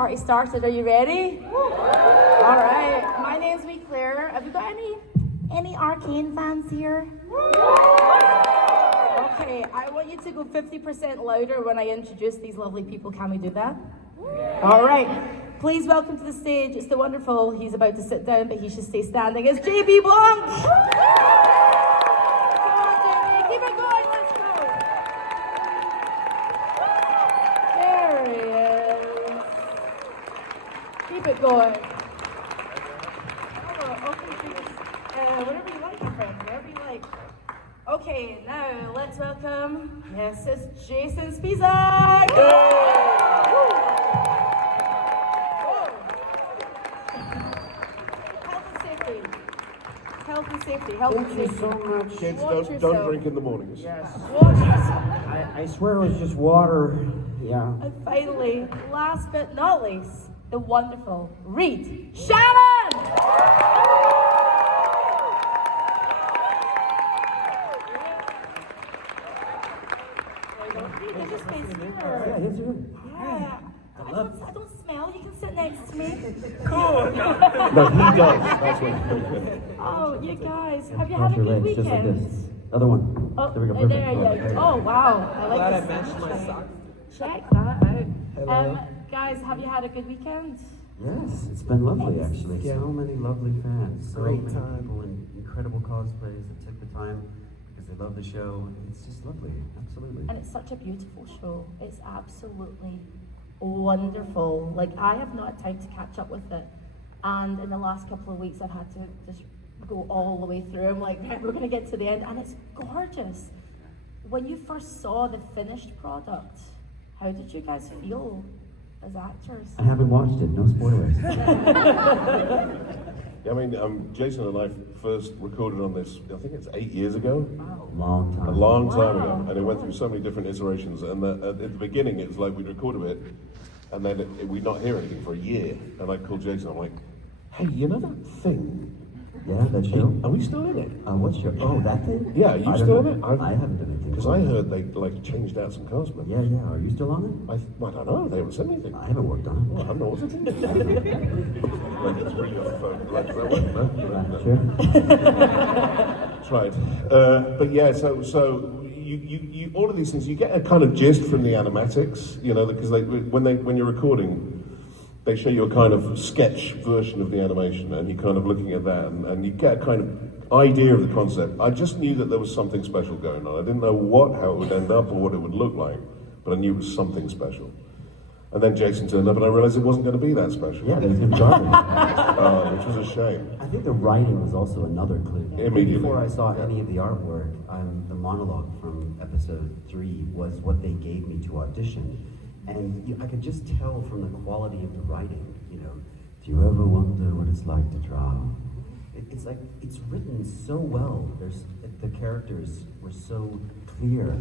Party started. Are you ready? All right. My name's Claire. Have you got any Arcane fans here? Okay. I want you to go 50% louder when I introduce these lovely people. Can we do that? All right. Please welcome to the stage. It's the wonderful. He's about to sit down, but he should stay standing. It's JB Blanc. Come on, JB. Keep it going. Let's go. There he is. Keep it going. Whatever you like, my friend. Whatever you like. Okay, now let's welcome. Yes, it's Jason Spisak. Health and safety. Thank you so much. Kids, don't drink in the mornings. Yes. Watch yourself. I swear it was just water. Yeah. And finally, last but not least, the wonderful Reed Shannon! Reed, there's your space here. Yeah, here's you. Yeah. I don't smell. You can sit next to me. No, he does. That's what. Oh, you guys, have you Cross had a your good legs, just like weekend? this. Other one. Oh, There we go. Perfect. there you go. Oh, wow. I like Glad I this. matched my sock. Check that out. Hello. Guys, have you had a good weekend? Yes, it's been lovely actually. Yeah. So many lovely fans. So Great many time. people in incredible cosplays that took the time because they love the show. It's just lovely. Absolutely. And it's such a beautiful show. It's absolutely wonderful. Like, I have not had time to catch up with it. And in the last couple of weeks, I've had to just go all the way through. I'm like, right, we're going to get to the end. And it's gorgeous. When you first saw the finished product, how did you guys feel as actors? I haven't watched it. No spoilers. Yeah, I mean, Jason and I first recorded on this, I think it's 8 years ago. Long time. A long time Wow. ago. And it went through so many different iterations. And at the beginning, it was like we'd recorded it, and then we'd not hear anything for a year. And I'd call Jason, I'm like, hey, you know that thing? Yeah, that show. Are we still in it? What show? Oh, that thing? Yeah, are you I still don't in it? know. I haven't done anything. Because I heard they changed out some cast members. Yeah, yeah. Are you still on it? I don't know, they haven't said anything. I haven't worked on Well, I don't know what's it. Like 3 or 4, like that one, no? it. Sure. That's right. But yeah, so you all of these things, you get a kind of gist from the animatics, you know, because when you're recording, they show you a kind of sketch version of the animation, and you're kind of looking at that, and you get a kind of idea of the concept. I just knew that there was something special going on. I didn't know how it would end up or what it would look like, but I knew it was something special. And then Jason turned up, and I realized it wasn't going to be that special. Yeah, there's gonna be garbage. Which was a shame. I think the writing was also another clue. Immediately. Before I saw Yeah. any of the artwork, the monologue from episode 3 was what they gave me to audition. And I could just tell from the quality of the writing, you know, do you ever wonder what it's like to draw? It's like, it's written so well. The characters were so clear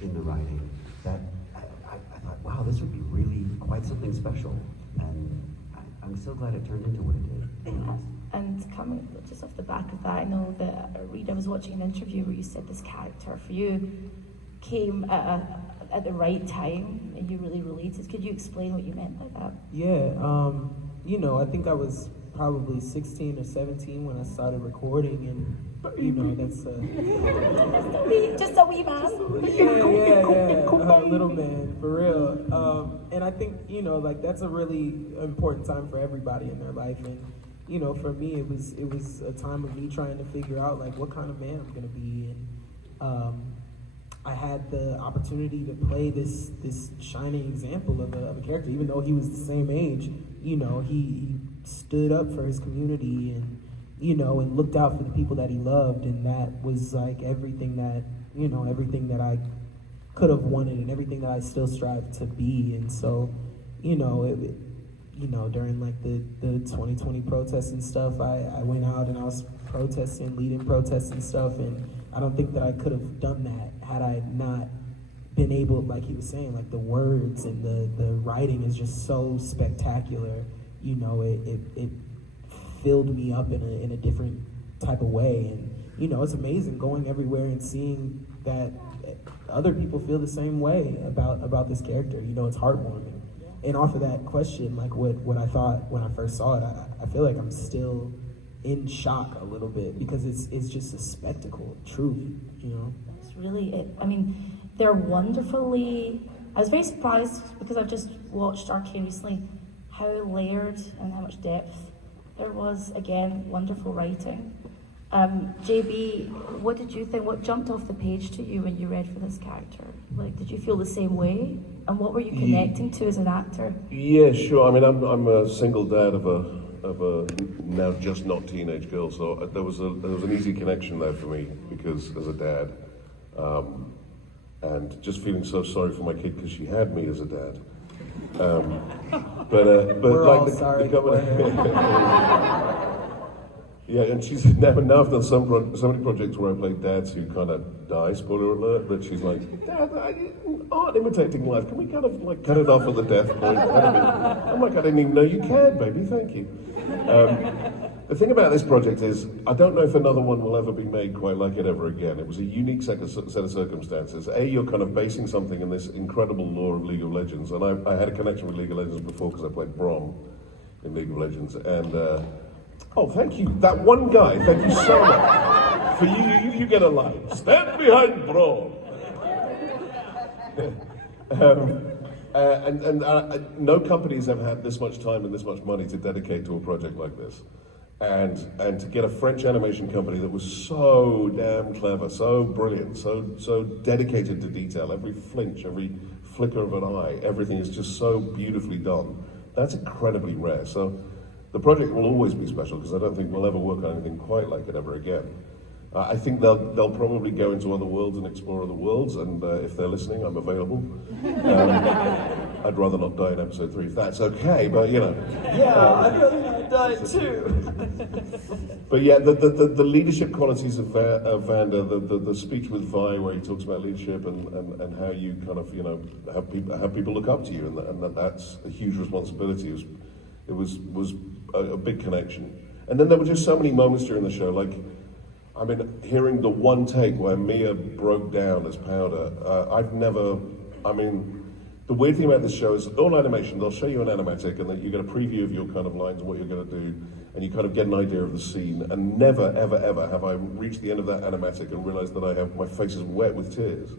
in the writing that I thought, wow, this would be really quite something special. And I'm so glad it turned into what it did. And coming just off the back of that, I know that Reed, I was watching an interview where you said this character for you came at the right time and you really related. Could you explain what you meant by that? Yeah, you know, I think I was probably 16 or 17 when I started recording, and you know, that's just a wee man. yeah, little man, for real. And I think, you know, like that's a really important time for everybody in their life, and you know, for me, it was a time of me trying to figure out like what kind of man I'm gonna be, and I had the opportunity to play this shining example of a character, even though he was the same age. You know, he stood up for his community, and you know, and looked out for the people that he loved, and that was like everything that, you know, everything that I could have wanted, and everything that I still strive to be. And so, you know, you know, during like the 2020 protests and stuff, I went out and I was protesting, leading protests and stuff, and I don't think that I could have done that had I not been able, like he was saying, like the words and the writing is just so spectacular. You know, it filled me up in a different type of way, and you know, it's amazing going everywhere and seeing that other people feel the same way about this character. You know, it's heartwarming. And off of that question, like what I thought when I first saw it, I feel like I'm still in shock a little bit because it's just a spectacle, truly, you know. It's really it. I mean, they're wonderfully. I was very surprised because I've just watched Arcane recently, how layered and how much depth there was. Again, wonderful writing. JB, what did you think? What jumped off the page to you when you read for this character? Like, did you feel the same way? And what were you connecting to as an actor? Yeah, sure. I mean, I'm a single dad of a now just not teenage girl, so there was an easy connection there for me because as a dad, and just feeling so sorry for my kid because she had me as a dad. But We're like all sorry. Yeah, and she's now I've done so many projects where I play dads who kind of die, spoiler alert, but she's like, Dad, art imitating life, can we kind of like cut it off at the death point? I'm like, I didn't even know you cared, baby, thank you. The thing about this project is, I don't know if another one will ever be made quite like it ever again. It was a unique set of circumstances. You're kind of basing something in this incredible lore of League of Legends, and I had a connection with League of Legends before because I played Brom in League of Legends, and oh, thank you. That one guy, thank you so much. For you get a line. Stand behind Bro. No company's ever had this much time and this much money to dedicate to a project like this. And to get a French animation company that was so damn clever, so brilliant, so dedicated to detail, every flinch, every flicker of an eye, everything is just so beautifully done. That's incredibly rare. So the project will always be special because I don't think we'll ever work on anything quite like it ever again. I think they'll probably go into other worlds and explore other worlds, and if they're listening, I'm available. I'd rather not die in episode 3 if that's okay, but you know. Yeah, I'd rather not die too. But yeah, the leadership qualities of Vander, the speech with Vi where he talks about leadership and how you kind of, you know, have people look up to you, and that's a huge responsibility. It was a big connection. And then there were just so many moments during the show, like, I mean, hearing the one take where Mia broke down as Powder, the weird thing about this show is all animation, they'll show you an animatic and then you get a preview of your kind of lines and what you're going to do, and you kind of get an idea of the scene, and never, ever, ever have I reached the end of that animatic and realized that my face is wet with tears.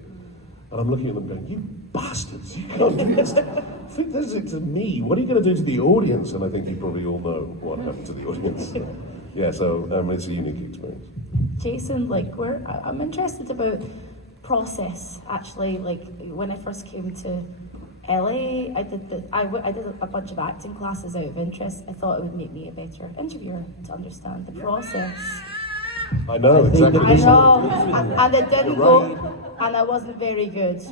And I'm looking at them going, you bastards, you can't do this. Think this is to me. What are you going to do to the audience? And I think you probably all know what happened to the audience. So it's a unique experience. Jason, like, I'm interested about process, actually. Like, when I first came to LA, I did a bunch of acting classes out of interest. I thought it would make me a better interviewer to understand the process. I know, exactly. I know, and it didn't go, and I wasn't very good. It's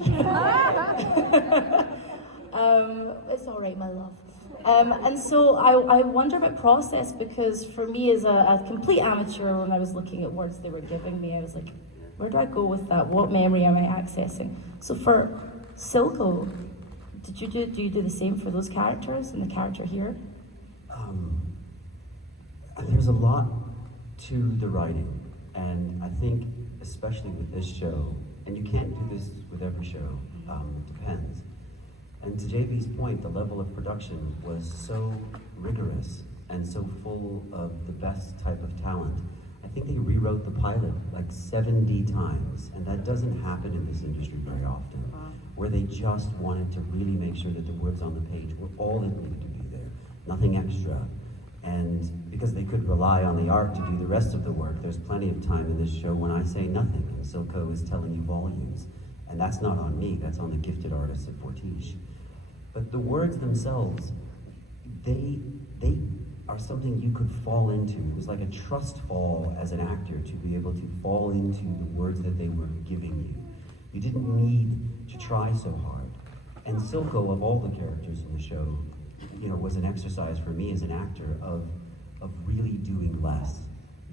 all right, my love. And so I wonder about process, because for me as a complete amateur, when I was looking at words they were giving me, I was like, where do I go with that? What memory am I accessing? So for Silco, do you do the same for those characters and the character here? There's a lot to the writing, and I think especially with this show, and you can't do this with every show, it depends. And to JB's point, the level of production was so rigorous and so full of the best type of talent. I think they rewrote the pilot like 70 times, and that doesn't happen in this industry very often, where they just wanted to really make sure that the words on the page were all that needed to be there, nothing extra. And because they could rely on the art to do the rest of the work, there's plenty of time in this show when I say nothing, and Silco is telling you volumes. And that's not on me, that's on the gifted artists at Fortiche. But the words themselves, they are something you could fall into. It was like a trust fall as an actor to be able to fall into the words that they were giving you. You didn't need to try so hard. And Silco, of all the characters in the show, you know, was an exercise for me as an actor of really doing less.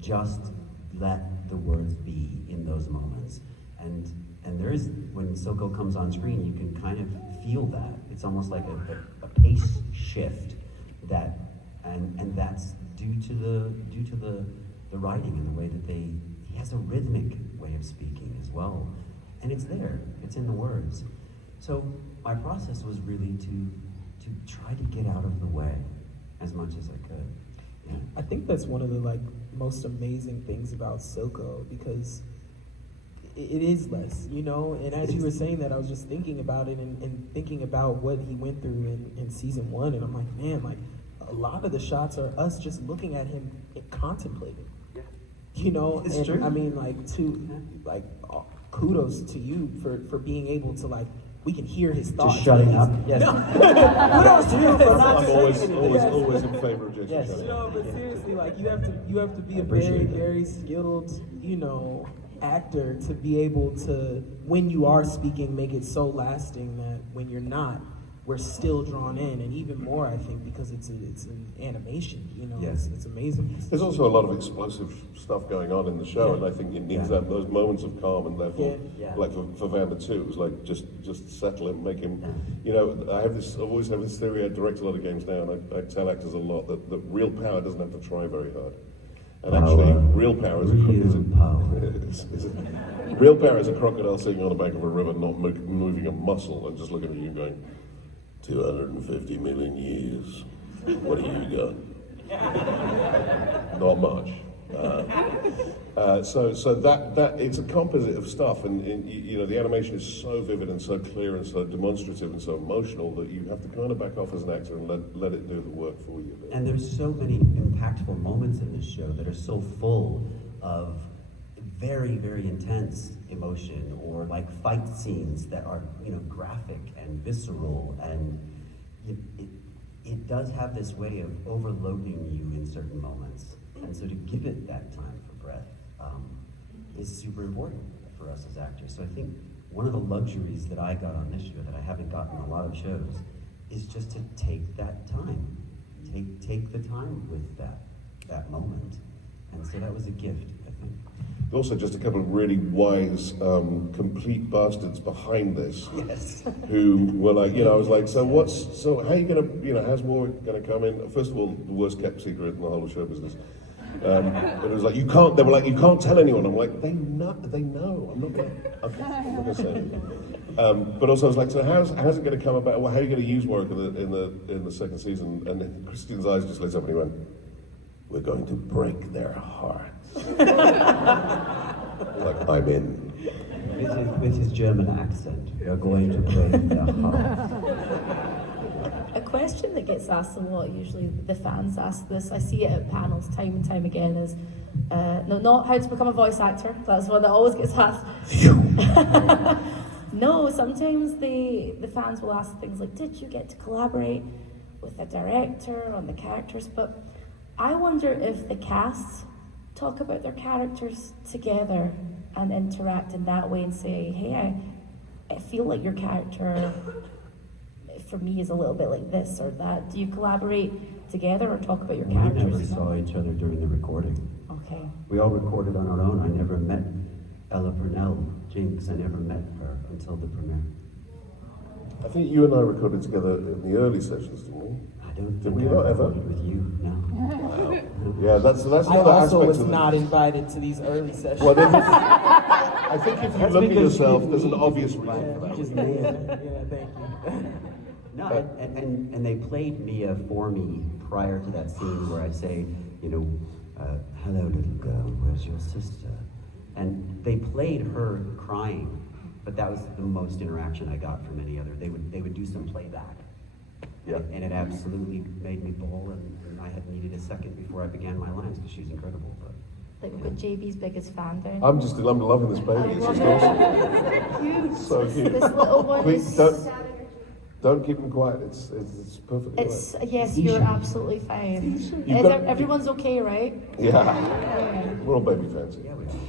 Just let the words be in those moments. And there is, when Silco comes on screen, you can kind of feel that. It's almost like a pace shift that, and that's due to the writing and the way that he has a rhythmic way of speaking as well. And it's there, it's in the words. So my process was really to try to get out of the way as much as I could. Yeah. I think that's one of the like most amazing things about Silco, because it is less, you know. And as you were saying that, I was just thinking about it and thinking about what he went through in season 1, and I'm like, man, like a lot of the shots are us just looking at him and contemplating. Yeah. You know, It's and true. I mean, kudos to you for being able to like, we can hear his thoughts. Just shutting up. Yes. Kudos to you for not I'm saying anything. always in favor of Jason Yes. shutting No, up. but seriously, like you have to be a Appreciate that. very skilled, you know, actor to be able to, when you are speaking, make it so lasting that when you're not, we're still drawn in, and even more, I think, because it's an animation, you know. Yes. It's amazing. There's also a lot of explosive stuff going on in the show, and I think it needs Yeah. those moments of calm, and therefore, Yeah. like for Vander too, it was like just settle him, make him. You know, I've always have this theory. I direct a lot of games now, and I tell actors a lot that real power doesn't have to try very hard, and actually, real power is real power is a crocodile sitting on the bank of a river, not moving a muscle, and just looking at you and going, 250 million years. What do you got? Not much. So that it's a composite of stuff, and you know the animation is so vivid and so clear and so demonstrative and so emotional that you have to kind of back off as an actor and let it do the work for you. And there's so many impactful moments in this show that are so full of very, very intense emotion, or like fight scenes that are, you know, graphic and visceral, and it does have this way of overloading you in certain moments. And so to give it that time for breath is super important for us as actors. So I think one of the luxuries that I got on this show that I haven't gotten on a lot of shows is just to take that time. Take the time with that moment. And so that was a gift, I think. Also, just a couple of really wise, complete bastards behind this, Yes. who were like, you know, I was like, so how are you gonna, you know, how's Warwick gonna come in? First of all, the worst kept secret in the whole show business. But it was like, they were like, you can't tell anyone. I'm like, they know. I'm not gonna say anything. But also I was like, so how's it gonna come about? Well, how are you gonna use Warwick in the second season? And then Christian's eyes just lit up and he went, we're going to break their hearts. Like, I'm in. With his German accent, we are going to break their hearts. A question that gets asked a lot, usually the fans ask this, I see it at panels time and time again, is no, not how to become a voice actor. That's one that always gets asked. No, sometimes the fans will ask things like, did you get to collaborate with the director on the characters? But I wonder if the cast talk about their characters together and interact in that way and say, hey, I feel like your character for me is a little bit like this or that. Do you collaborate together or talk about your We characters? never saw each other during the recording. Okay. We all recorded on our own. I never met Ella Purnell, Jinx. I never met her until the premiere. I think you and I recorded together in the early sessions, didn't we? I don't Did think we I not ever? recorded with you, no. Yeah, that's I another also aspect was of it. not invited to these early sessions. Well, I think if you That's look at because yourself, you- there's an you obvious just- reason for you that. just yeah, nailed it. thank you. No, and they played Mia for me prior to that scene where I say, you know, hello little girl, where's your sister? And they played her crying, but that was the most interaction I got from any other. They would do some playback. Yeah. And it absolutely made me bawl, and I had needed a second before I began my lines because she's incredible. But Like we've got JB's biggest fan down. I'm loving this baby. It's just awesome. Cute. So cute. This little one Please is... don't keep him quiet. It's perfectly It's, yes, you're absolutely fine. You've got- Everyone's okay, right? right. Yeah. We're all baby fans.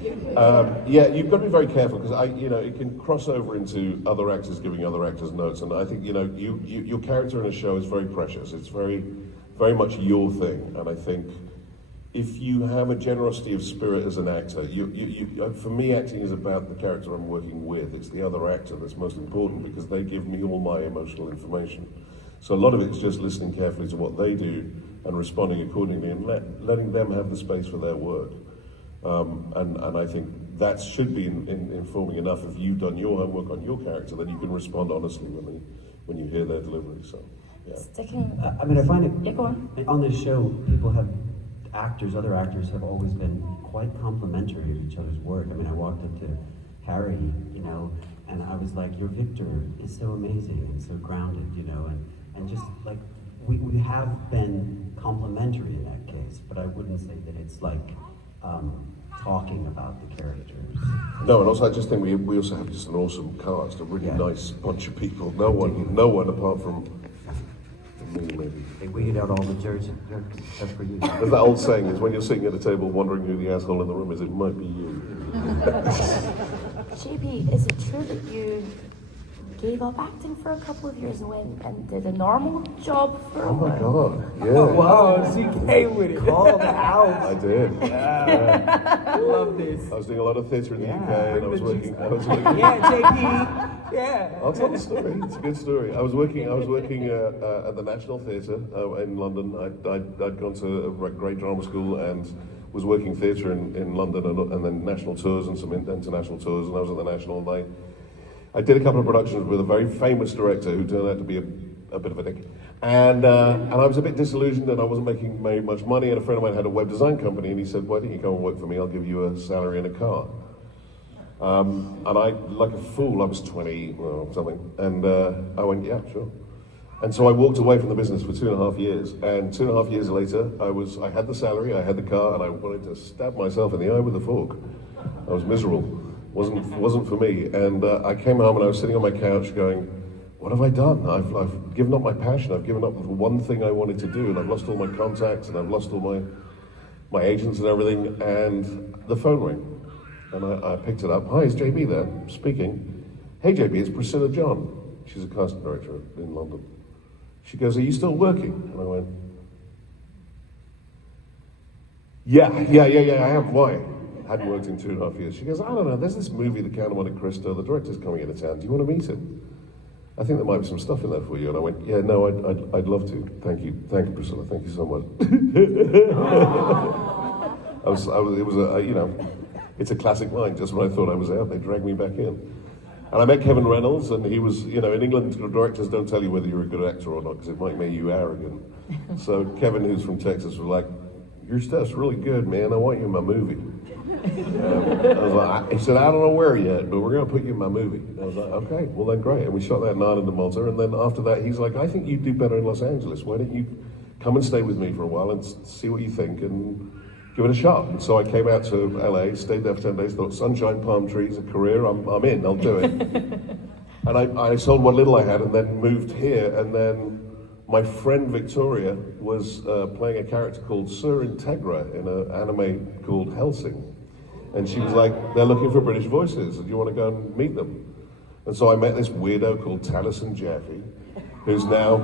yeah, Yeah, you've got to be very careful because it can cross over into other actors giving other actors notes, and I think your character in a show is very precious. It's very, very much your thing, and I think if you have a generosity of spirit as an actor, for me, acting is about the character I'm working with. It's the other actor that's most important because they give me all my emotional information. So a lot of it's just listening carefully to what they do and responding accordingly, and letting them have the space for their work. And I think that should be informing enough. If you've done your homework on your character, then you can respond honestly when you hear their delivery. So Sticking. I mean, I find it Yeah, go on. on this show. Other actors have always been quite complimentary of each other's work. I mean, I walked up to Harry, and I was like, "Your Victor is so amazing and so grounded," and just like we have been complimentary in that case, but I wouldn't say that it's like talking about the characters. No, and also I just think we also have just an awesome cast, a really nice bunch of people. No one apart from me, maybe. They weeded out all the jerks except for you. As that old saying is, when you're sitting at a table wondering who the asshole in the room is, it might be you. JB, is it true that you gave up acting for a couple of years and went and did a normal job for a Oh my while? god, yeah. Oh, wow, she came with it. Called out. I did. I love this. I was doing a lot of theatre in the UK, and I was working. Yeah, JP. Yeah. I'll tell the story. It's a good story. I was working at the National Theatre in London. I'd gone to a great drama school and was working theatre in London and then national tours and some international tours. And I was at the National, and I did a couple of productions with a very famous director who turned out to be a bit of a dick. And I was a bit disillusioned, and I wasn't making very much money. And a friend of mine had a web design company, and he said, "Why don't you come and work for me? I'll give you a salary and a car." And I, like a fool, I was 20 or something, and I went, "Yeah, sure." And so I walked away from the business for 2.5 years. And 2.5 years later, I had the salary, I had the car, and I wanted to stab myself in the eye with a fork. I was miserable. Wasn't for me. And I came home and I was sitting on my couch going, "What have I done? I've given up my passion. I've given up the one thing I wanted to do, and I've lost all my contacts, and I've lost all my agents and everything." And the phone rang. And I picked it up. "Hi, is JB there? Speaking." "Hey JB, it's Priscilla John." She's a casting director in London. She goes, "Are you still working?" And I went, Yeah, I am. Why? Hadn't worked in 2.5 years. She goes, "I don't know, there's this movie, The Count of Monte Cristo, the director's coming into town. Do you want to meet him? I think there might be some stuff in there for you." And I went, "Yeah, no, I'd love to. Thank you, Priscilla. Thank you so much." It's a classic line. Just when I thought I was out, they dragged me back in. And I met Kevin Reynolds, and he was, in England, directors don't tell you whether you're a good actor or not, because it might make you arrogant. So Kevin, who's from Texas, was like, "Your stuff's really good, man. I want you in my movie." I was like, he said, "I don't know where yet, but we're going to put you in my movie." And I was like, "Okay, well then great." And we shot that in Ireland and Malta, and then after that, he's like, "I think you'd do better in Los Angeles. Why don't you come and stay with me for a while and see what you think and give it a shot?" And so I came out to LA, stayed there for 10 days, thought sunshine, palm trees, a career, I'm in, I'll do it. And I sold what little I had and then moved here, and then my friend Victoria was playing a character called Sir Integra in an anime called Helsing. And she was like, "They're looking for British voices, do you want to go and meet them?" And so I met this weirdo called Taliesin Jaffe, who's now,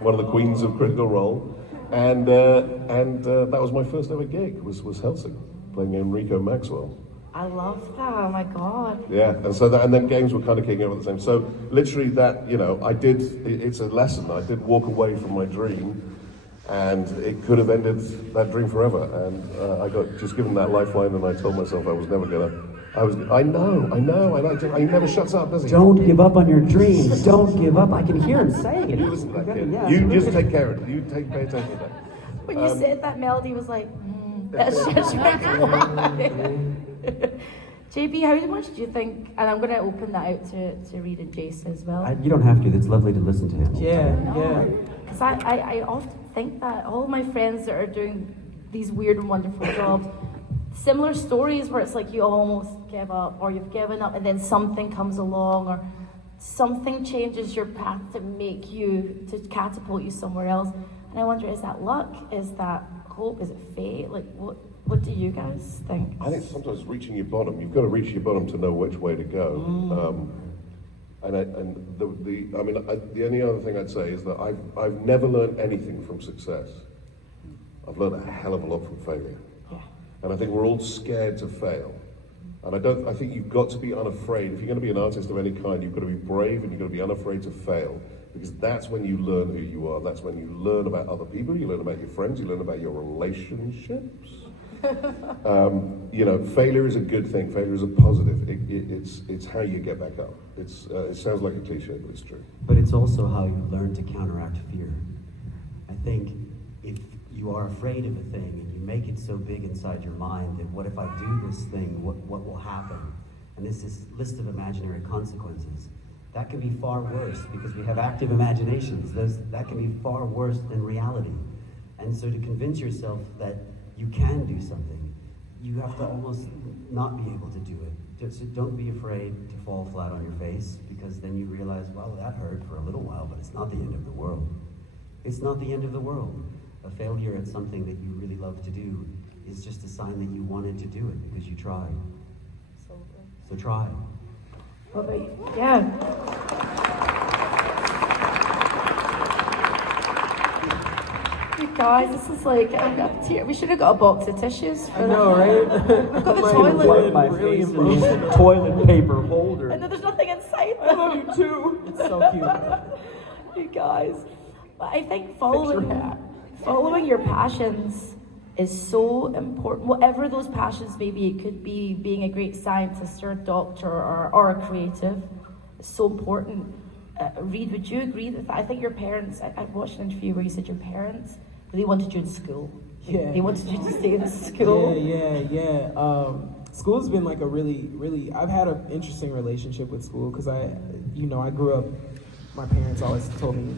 one of the queens of Critical Role. And that was my first ever gig, was Helsing, playing Enrico Maxwell. I love that. Oh my god. Yeah, and then games were kind of kicking over at the same. So literally that, it's a lesson. I did walk away from my dream, and it could have ended that dream forever. And I got just given that lifeline, and I told myself I was never gonna. I know. He never shuts up, does he? Don't give up on your dreams. Don't give up. I can hear him saying it. You listen to that kid. Yeah, You just take care of it. Pay attention to that. When you said that, Melody was like, that's just right. JB, how much do you think, and I'm going to open that out to Reed and Jace as well. You don't have to. It's lovely to listen to him. Yeah. Because I often think that all of my friends that are doing these weird and wonderful jobs, similar stories where it's like you almost give up or you've given up and then something comes along or something changes your path to catapult you somewhere else. And I wonder, is that luck? Is that hope? Is it fate? Like, what do you guys think? I think sometimes reaching your bottom, you've got to reach your bottom to know which way to go. The only other thing I'd say is that I've never learned anything from success. I've learned a hell of a lot from failure. Yeah. And I think we're all scared to fail. And I think you've got to be unafraid. If you're going to be an artist of any kind, you've got to be brave and you've got to be unafraid to fail. Because that's when you learn who you are. That's when you learn about other people, you learn about your friends, you learn about your relationships. Failure is a good thing. Failure is a positive. It's how you get back up. It sounds like a cliche, but it's true. But it's also how you learn to counteract fear. I think if you are afraid of a thing and you make it so big inside your mind that what if I do this thing, what will happen? And this list of imaginary consequences. That can be far worse because we have active imaginations. That can be far worse than reality. And so to convince yourself that you can do something, you have to almost not be able to do it. So don't be afraid to fall flat on your face, because then you realize, well, that hurt for a little while, but it's not the end of the world. It's not the end of the world. A failure at something that you really love to do is just a sign that you wanted to do it because you tried. Absolutely. So try. What about you? Yeah. You guys, this is like, I've got tear. We should have got a box of tissues. I know, right? We've got the Like, toilet. Wipe my Really face in emotional. this toilet paper holder. And then there's nothing inside I them. love you too. It's so cute. You guys. But I think following your passions is so important. Whatever those passions may be, it could be being a great scientist or a doctor or a creative. It's so important. Reid, would you agree with that? I think your parents, I watched an interview where you said your parents really wanted you in school. Yeah. They wanted you to stay in school. Yeah. School's been like a really, I've had an interesting relationship with school because I grew up, my parents always told me,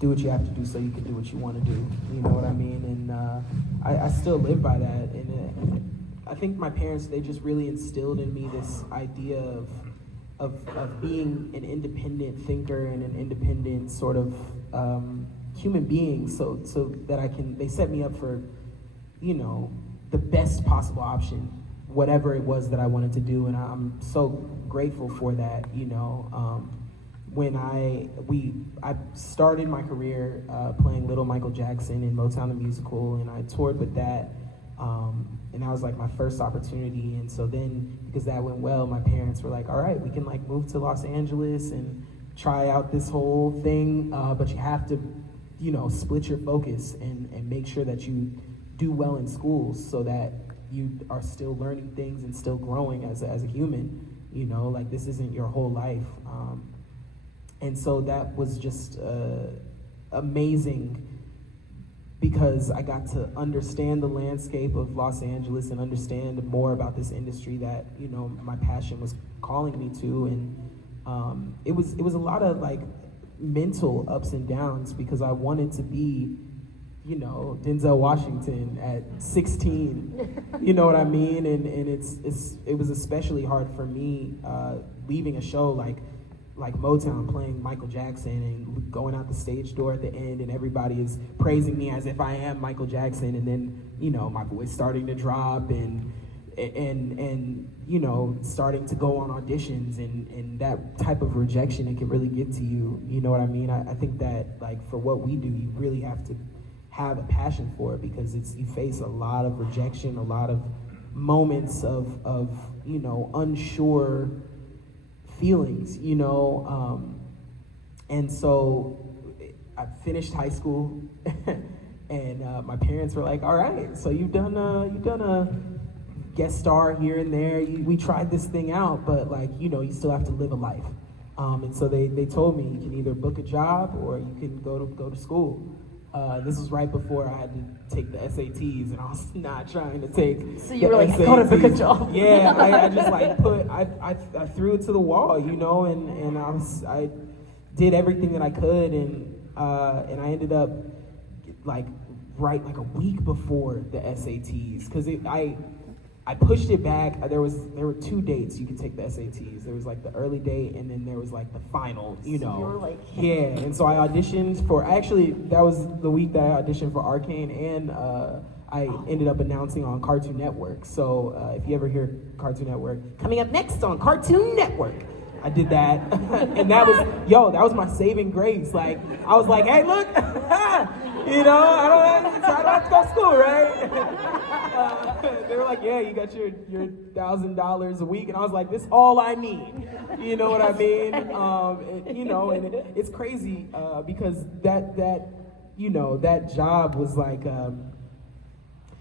do what you have to do so you can do what you want to do. You know what I mean? And I still live by that. And I think my parents, they just really instilled in me this idea of being an independent thinker and an independent sort of human being, so that they set me up for, the best possible option, whatever it was that I wanted to do, and I'm so grateful for that. When I started my career playing Little Michael Jackson in Motown the Musical, and I toured with that. And that was like my first opportunity. And so then, because that went well, my parents were like, all right, we can like move to Los Angeles and try out this whole thing. But you have to, split your focus and make sure that you do well in school so that you are still learning things and still growing as a human, like this isn't your whole life. And so that was just amazing, because I got to understand the landscape of Los Angeles and understand more about this industry that, my passion was calling me to. And it was a lot of like mental ups and downs, because I wanted to be, Denzel Washington at 16, you know what I mean? And it was especially hard for me leaving a show like Motown, playing Michael Jackson and going out the stage door at the end, and everybody is praising me as if I am Michael Jackson, and then my voice starting to drop and starting to go on auditions, and that type of rejection, it can really get to you. You know what I mean? I think that like for what we do, you really have to have a passion for it, because you face a lot of rejection, a lot of moments of unsure feelings, and so I finished high school, and my parents were like, "All right, so you've done a guest star here and there. We tried this thing out, but like you still have to live a life." And so they told me, you can either book a job or you can go to school. This was right before I had to take the SATs, and I was not trying to take. So you were like, I gotta book a job. Yeah, I just like I threw it to the wall, and I did everything that I could, and I ended up like right like a week before the SATs, because I pushed it back. There were 2 dates you could take the SATs. There was like the early date, and then there was like the final, So you were like, Yeah, and so I auditioned that was the week that I auditioned for Arcane, and I ended up announcing on Cartoon Network. So if you ever hear Cartoon Network, coming up next on Cartoon Network, I did that. And that was my saving grace. Like, I was like, hey, look, I don't have to go to school, right? They were like, yeah, you got your $1,000 a week. And I was like, this is all I need. You know what I mean? And it's crazy because that job was like,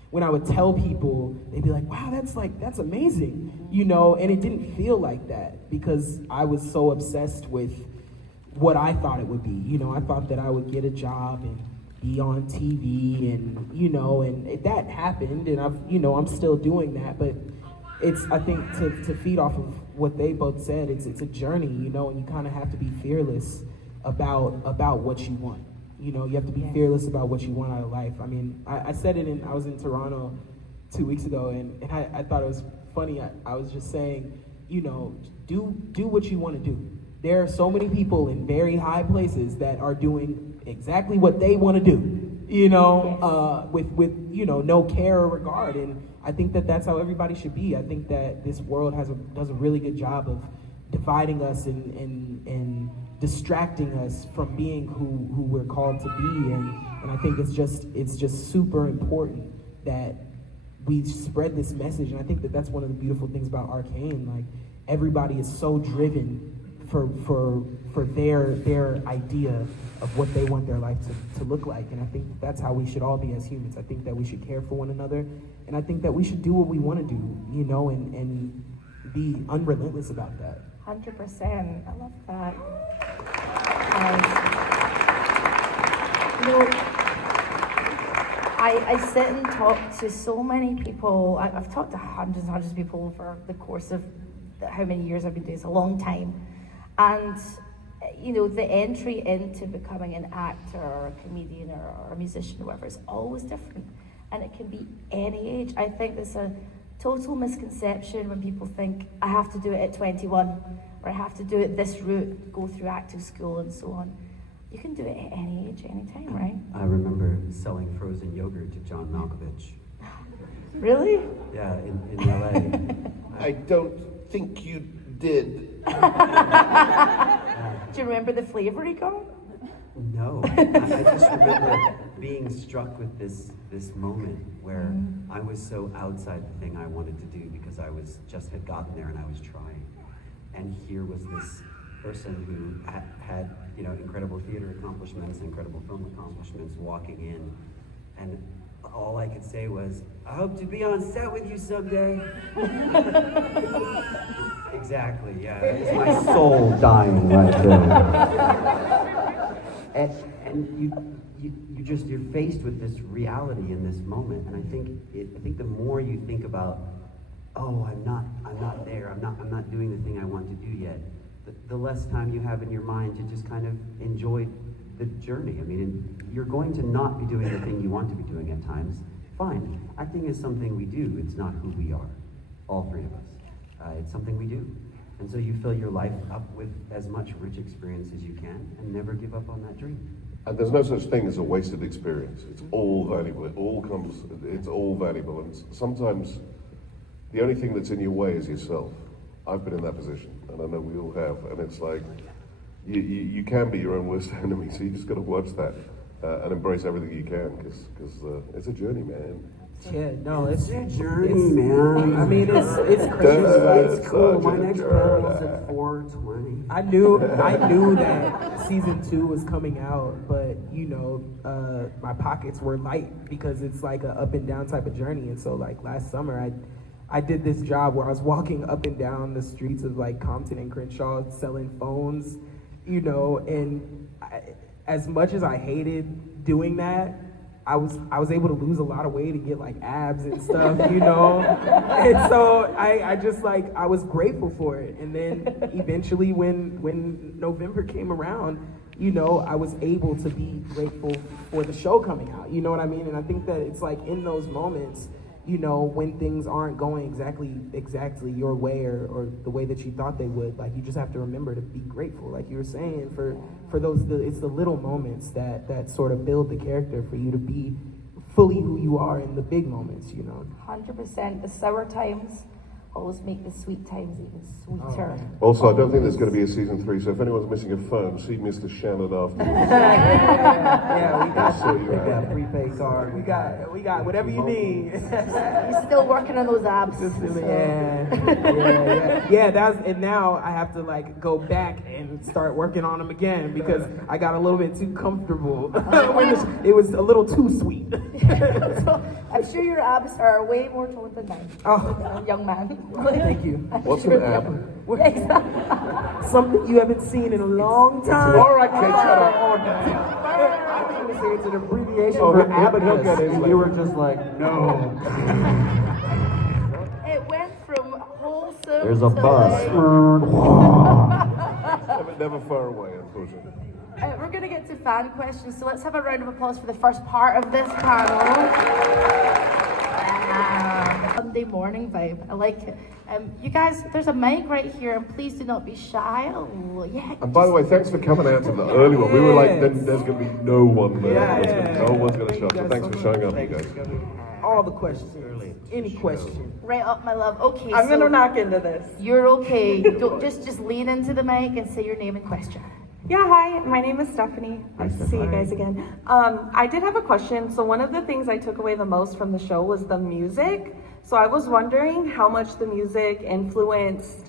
when I would tell people, they'd be like, wow, that's amazing, you know, and it didn't feel like that because I was so obsessed with what I thought it would be. You know, I thought that I would get a job and be on TV and, you know, and that happened and I'm still doing that, but it's, I think to feed off of what they both said, it's a journey, you know, and you kind of have to be fearless about what you want. You know, you have to be fearless about what you want out of life. I mean, I said it I was in Toronto 2 weeks ago, and I thought it was funny. I was just saying, you know, do what you want to do. There are so many people in very high places that are doing exactly what they want to do, you know, with you know, no care or regard. And I think that that's how everybody should be. I think that this world does a really good job of dividing us and distracting us from being who we're called to be, and I think it's just super important that we spread this message. And I think that that's one of the beautiful things about Arcane. Like, everybody is so driven for their idea of what they want their life to look like, and I think that's how we should all be as humans. I think that we should care for one another, and I think that we should do what we want to do, you know, and be unrelentless about that. 100%. I love that. You know, I sit and talk to so many people. I've talked to hundreds and hundreds of people over the course of how many years I've been doing this, a long time. And, you know, the entry into becoming an actor or a comedian or a musician or whatever is always different. And it can be any age. I think there's a total misconception when people think, I have to do it at 21, or I have to do it this route, go through acting school and so on. You can do it at any age, any time, right? I remember selling frozen yogurt to John Malkovich. Really? Yeah, in LA. I don't think you did. Do you remember the flavor he got? No, I just remember being struck with this moment where I was so outside the thing I wanted to do because I had gotten there and I was trying. And here was this person who had you know, incredible theater accomplishments, incredible film accomplishments, walking in, and all I could say was, I hope to be on set with you someday. Exactly, yeah, that was my soul dying right there. And you're faced with this reality in this moment, and I think the more you think about, oh, I'm not there, I'm not doing the thing I want to do yet, the less time you have in your mind to just kind of enjoy the journey. I mean, you're going to not be doing the thing you want to be doing at times. Fine, acting is something we do, it's not who we are, all three of us. It's something we do. And so you fill your life up with as much rich experience as you can and never give up on that dream. And there's no such thing as a wasted experience. It's all valuable. It's all valuable. And sometimes the only thing that's in your way is yourself. I've been in that position, and I know we all have. And it's like, you can be your own worst enemy, so you just got to watch that and embrace everything you can, because it's a journey, man. Yeah, no, it's a journey, man. I mean, it's crazy. It's cool. My next panel is at 4:20. I knew that season 2 was coming out, but you know, my pockets were light because it's like a up and down type of journey. And so, like last summer, I did this job where I was walking up and down the streets of like Compton and Crenshaw selling phones, you know, and as much as I hated doing that, I was able to lose a lot of weight and get like abs and stuff, you know? And so I just like, I was grateful for it. And then eventually when November came around, you know, I was able to be grateful for the show coming out, you know what I mean? And I think that it's like in those moments, you know, when things aren't going exactly your way or the way that you thought they would, like you just have to remember to be grateful, like you were saying, for those, it's the little moments that sort of build the character for you to be fully who you are in the big moments, you know. 100%. The sour times always make the sweet times even sweeter. Also, I don't think there's going to be a season 3, so if anyone's missing a phone, see Mr. Shannon afterwards. Yeah, we got So you're we got out. a prepaid card. We got whatever you need. He's still working on those abs. Yeah. And now I have to like go back and start working on them again because I got a little bit too comfortable. It was a little too sweet. So, I'm sure your abs are way more toned than mine. Oh. Young man. Thank you. What's an ab? Exactly. Something you haven't seen in a long time. All right, kid, shut up. I was going to say it's an abbreviation Oh, for he'll get abacus, his and you were just like, no. It went from wholesome There's a to bus. Never far away, unfortunately. We're going to get to fan questions, so let's have a round of applause for the first part of this panel. Sunday morning vibe, I like it. You guys, there's a mic right here, and please do not be shy. Oh, yeah. And by the way, thanks for coming out to the early one. We were like, then there's going to be no one there. No one's going to show up. So thanks for showing up, you guys. All the questions. Any question. Right up, my love. Okay, I'm so gonna knock into this. you're okay. Don't just lean into the mic and say your name and question. Yeah, hi, my name is Stephanie. Nice to see you guys again. I did have a question. So one of the things I took away the most from the show was the music. So I was wondering how much the music influenced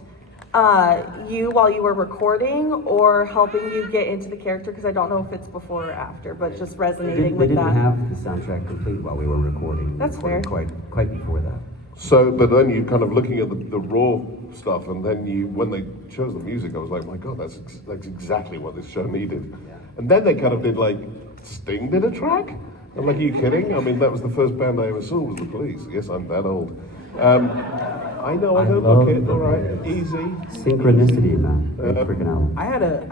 you while you were recording or helping you get into the character, because I don't know if it's before or after, but just resonating We with didn't that. have the soundtrack complete while we were recording. That's fair. Quite before that. So, but then you kind of looking at the raw stuff, and then when they chose the music, I was like, my God, that's exactly what this show needed. Yeah. And then they kind of did like, Sting did a track? I'm like, are you kidding? I mean, that was the first band I ever saw was the Police. Yes, I'm that old. I know, love okay, the all right, Police. easy. Synchronicity, man. Great freaking album. I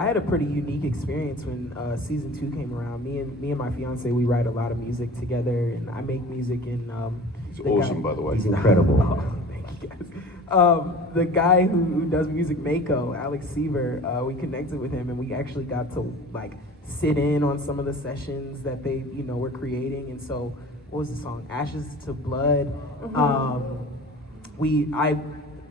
had a pretty unique experience when season 2 came around. Me and my fiance, we write a lot of music together, and I make music in. It's awesome, by the way. He's incredible. Oh, thank you guys. The guy who does music, Mako, Alex Seaver, we connected with him, and we actually got to like sit in on some of the sessions that they were creating. And so, what was the song? Ashes to Blood. I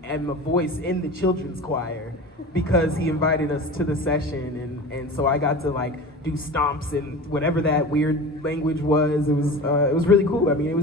am a voice in the children's choir because he invited us to the session, and so I got to like do stomps and whatever that weird language was. It was really cool. I mean,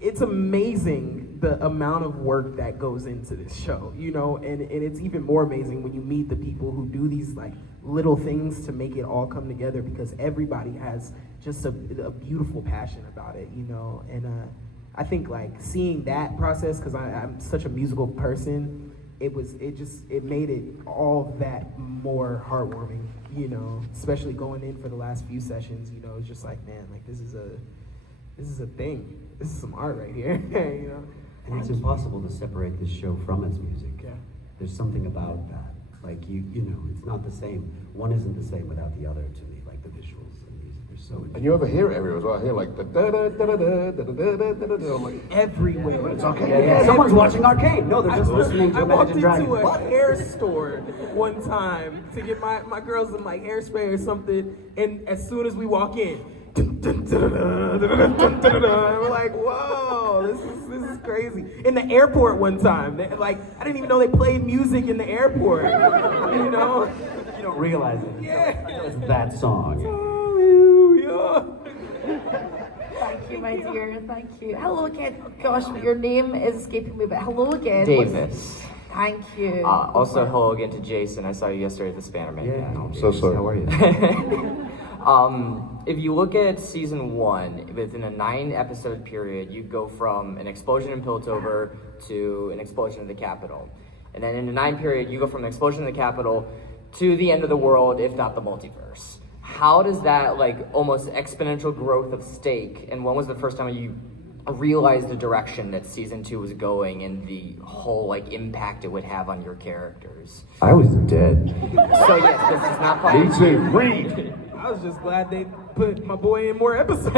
it's amazing the amount of work that goes into this show, and it's even more amazing when you meet the people who do these like little things to make it all come together, because everybody has just a beautiful passion about it, and I think like seeing that process, because I'm such a musical person, it made it all that more heartwarming, especially going in for the last few sessions. It's just like, man, like this is a thing. This is some art right here, And it's impossible to separate this show from its music. Yeah. There's something about that. Like it's not the same. One isn't the same without the other to me. Like the visuals and music, they're so. And you ever hear it everywhere as well. I hear like the da da da da da da da da da da. I'm like, everywhere. it's okay. Yeah, someone's watching Arcane. No, they're just listening to I walked Imagine into Dragons. a hair store one time to get my girls some like hairspray or something, and as soon as we walk in, we're like, whoa, this is crazy. In the airport one time, like I didn't even know they played music in the airport. You don't realize it. Yeah. It's that song. Hallelujah. Thank you, my dear. Thank you. Hello again. Oh, gosh, your name is escaping me, but hello again. Davis. Thank you. Also, hello again to Jason. I saw you yesterday at the Spannerman Yeah, panel. So sorry. How are you? If you look at season 1, within a 9-episode period, you go from an explosion in Piltover to an explosion in the Capitol. And then in the 9 period, you go from an explosion in the Capitol to the end of the world, if not the multiverse. How does that, like, almost exponential growth of stake, and when was the first time you realized the direction that season 2 was going and the whole, like, impact it would have on your characters? I was dead. So yes, this is not part Me too. Read. I was just glad they put my boy in more episodes.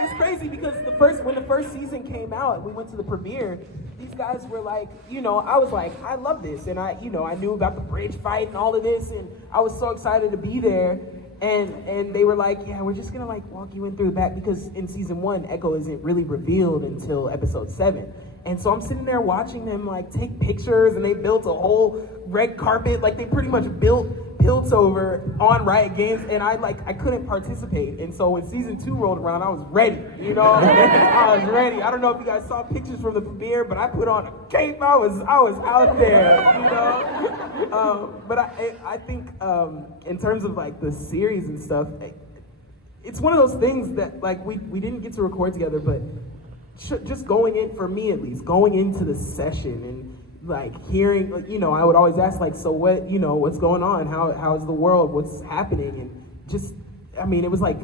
It's crazy because when the first season came out, we went to the premiere. These guys were like, I was like, I love this, and I knew about the bridge fight and all of this, and I was so excited to be there. And they were like, yeah, we're just gonna like walk you in through the back, because in season 1, Ekko isn't really revealed until episode 7. And so I'm sitting there watching them like take pictures, and they built a whole red carpet, like they pretty much built Piltover on Riot Games, and I couldn't participate. And so when season 2 rolled around, I was ready, I was ready. I don't know if you guys saw pictures from the premiere, but I put on a cape. I was out there, But I think in terms of like the series and stuff, it's one of those things that like we didn't get to record together, but just going in, for me at least, going into the session and like hearing, like, you know, I would always ask like, so what, you know, what's going on? How's the world? What's happening? And just, I mean, it was like